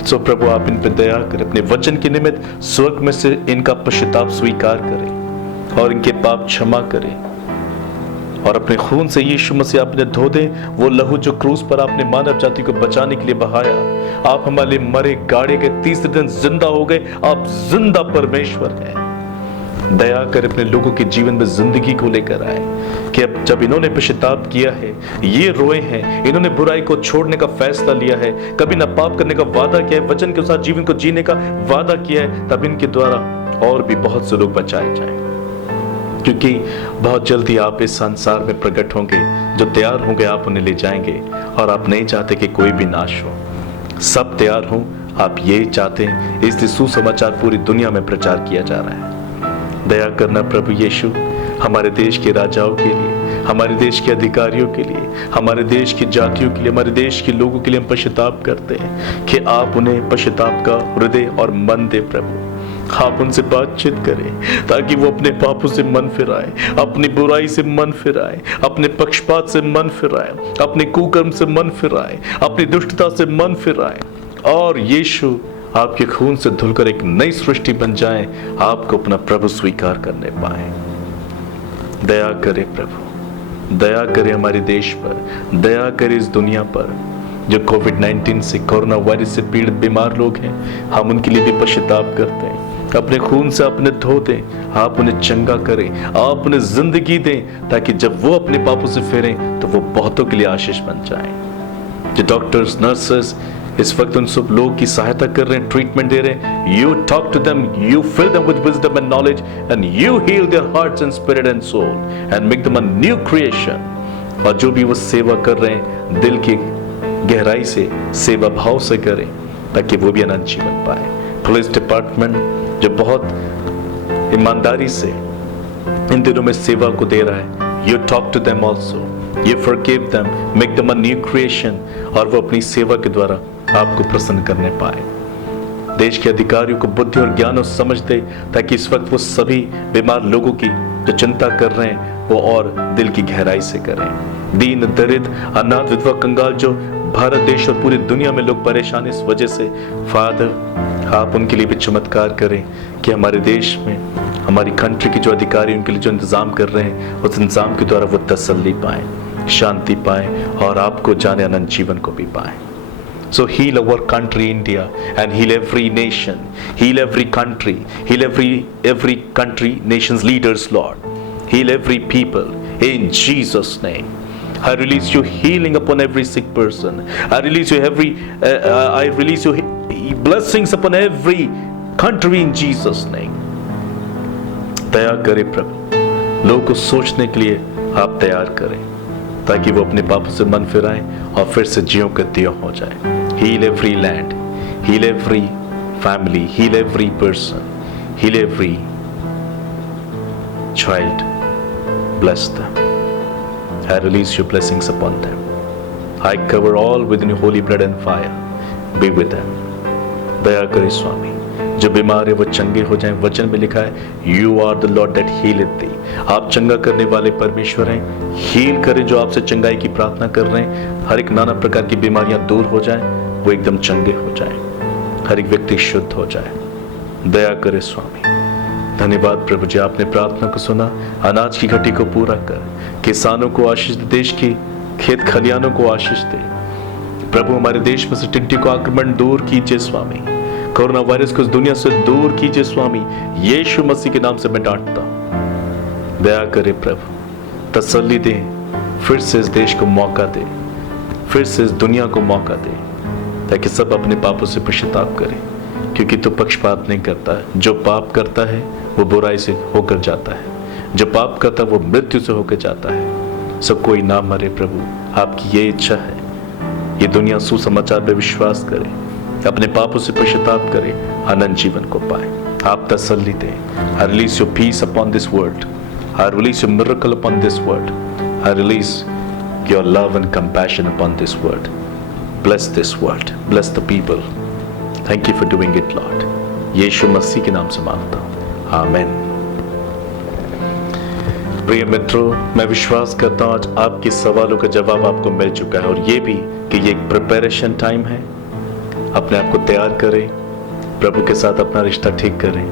सो प्रभु, आप इन पे दया करें, अपने वचन के निमित्त स्वर्ग में से इनका पश्चाताप स्वीकार करें और इनके पाप क्षमा करें और अपने खून से यीशु मसीह आपने धो दे। वो लहू जो क्रूस पर आपने मानव जाति को बचाने के लिए बहाया, आप हमारे मरे गाड़े के तीसरे दिन जिंदा हो गए। आप जिंदा परमेश्वर हैं। दया कर अपने लोगों के जीवन में जिंदगी को लेकर आए कि अब जब इन्होंने पश्चाताप किया है, ये रोए हैं, इन्होंने बुराई को छोड़ने का फैसला लिया है, कभी ना पाप करने का वादा किया है, वचन के साथ जीवन को जीने का वादा किया है, तब इनके द्वारा और भी बहुत से लोग बचाए जाएं। क्योंकि बहुत जल्दी आप इस संसार में प्रकट होंगे, जो तैयार होंगे आप उन्हें ले जाएंगे और आप नहीं चाहते कि कोई भी नाश हो, सब तैयार हों। आप ये चाहते हैं, इसलिए सुसमाचार पूरी दुनिया में प्रचार किया जा रहा है। दया करना प्रभु यीशु, हमारे देश के राजाओं के लिए, हमारे देश के अधिकारियों के लिए, हमारे देश की जातियों के लिए, हमारे देश के लोगों के लिए हम पश्चाताप करते हैं कि आप उन्हें पश्चाताप का हृदय और मन दे प्रभु। आप उनसे बातचीत करें ताकि वो अपने पापों से मन फिराए, अपनी बुराई से मन फिराए, अपने पक्षपात से मन फिराए, अपने कुकर्म से मन फिराए, अपनी दुष्टता से मन फिराए और यीशु आपके खून से धुलकर एक नई सृष्टि बन जाए, आपको अपना प्रभु स्वीकार करने पाए। दया करे प्रभु, दया करे हमारे देश पर, दया करे इस दुनिया पर। जो कोविड-19 से, कोरोना वायरस से पीड़ित बीमार लोग हैं, हम उनके लिए भी पश्चाताप करते हैं। अपने खून से अपने धो दें, आप उन्हें चंगा करें, आप उन्हें जिंदगी दें, ताकि जब वो अपने पापों से फिरें तो वो बहुतों के लिए आशीष बन जाएं। जो डॉक्टर्स, नर्सेस इस वक्त उन सब लोगों की सहायता कर रहे हैं, ट्रीटमेंट दे रहे हैं, you talk to them, you fill them with wisdom and knowledge and you heal their hearts and spirit and soul and make them a new creation. और जो भी वो सेवा कर रहे हैं, दिल की गहराई से, सेवा भाव से करें, ताकि वो भी अनंत जीवन पाए। पुलिस डिपार्टमेंट जो बहुत ईमानदारी से इन दिनों में सेवा को दे रहा है, you talk to them also, you forgive them, make them a new creation, और वो अपनी सेवा के द्वारा आपको प्रसन्न करने पाए। देश के अधिकारियों को बुद्धि और ज्ञान और समझ दे, ताकि इस वक्त वो सभी बीमार लोगों की जो चिंता कर रहे हैं वो और दिल की गहराई से करें। दीन, दरिद्र, अनाथ, विधवा, कंगाल जो भारत देश और पूरी दुनिया में लोग परेशान इस वजह से, फादर आप उनके लिए भी चमत्कार करें कि हमारे देश में, हमारी कंट्री के जो अधिकारी उनके लिए जो इंतजाम कर रहे हैं, उस इंतजाम के द्वारा वो तसल्ली पाए, शांति पाए और आपको जाने अनंत जीवन को भी पाए। So heal our country India and heal every nation, heal every country, heal every country, nation's leaders, Lord. Heal every people in Jesus' name. I release your healing upon every sick person. I release your blessings upon every country in Jesus' name. दया करे प्रभु, लोगों को सोचने के लिए आप तैयार करें, ताकि वो अपने पापों से मन फिराएं और फिर से जियों के त्यों हो जाए। Heal every land, heal every family, heal every person, heal every child. Bless them. I release your blessings upon them. I cover all within your holy blood and fire. Be with them. दया करे स्वामी, जो बीमार है वो चंगे हो जाएं। वचन में लिखा है, You are the Lord that healeth thee. आप चंगा करने वाले परमेश्वर हैं। हील करें जो आपसे चंगाई की प्रार्थना कर रहे हैं। हर एक नाना प्रकार की बीमारियां दूर हो जाएं, वो एकदम चंगे हो जाएं, हर एक व्यक्ति शुद्ध हो जाए। दया करे स्वामी। धन्यवाद प्रभु जी, आपने प्रार्थना को सुना। अनाज की घटी को पूरा कर, किसानों को आशीष दे, देश की खेत खलियानों को आशीष दे प्रभु। हमारे देश में से टिड्डी को आक्रमण दूर कीजिए स्वामी। कोरोना वायरस को इस दुनिया से दूर कीजिए स्वामी। यीशु मसीह के नाम से मैं डांटता हूं। दया करे प्रभु, तसल्ली दे, फिर से इस देश को मौका दे, फिर से इस दुनिया को मौका दे, ताकि सब अपने पापों से पश्चाताप करें, क्योंकि तू पक्षपात नहीं करता है। जो पाप करता है वो बुराई से होकर जाता है, जो पाप करता है वो मृत्यु से होकर जाता है। सब कोई ना मरे प्रभु, आपकी ये इच्छा है। ये दुनिया सुसमाचार पे विश्वास करे, अपने पापों से पश्चाताप करे, अनंत जीवन को पाए। आप तसल्ली दें। I release your peace upon this world. I release your miracle upon this world. I release your love and compassion upon this world. Bless this world. Bless the people. Thank you for doing it, Lord. यीशु मसीह के नाम से मांगता हूँ, आमेन। प्रिय मित्रों, मैं विश्वास करता हूँ आज आपके सवालों का जवाब आपको मिल चुका है, और ये भी कि ये एक प्रिपरेशन टाइम है। अपने आप को तैयार करें, प्रभु के साथ अपना रिश्ता ठीक करें।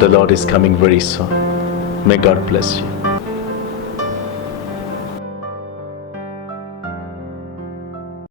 The Lord is coming very soon. May God bless you.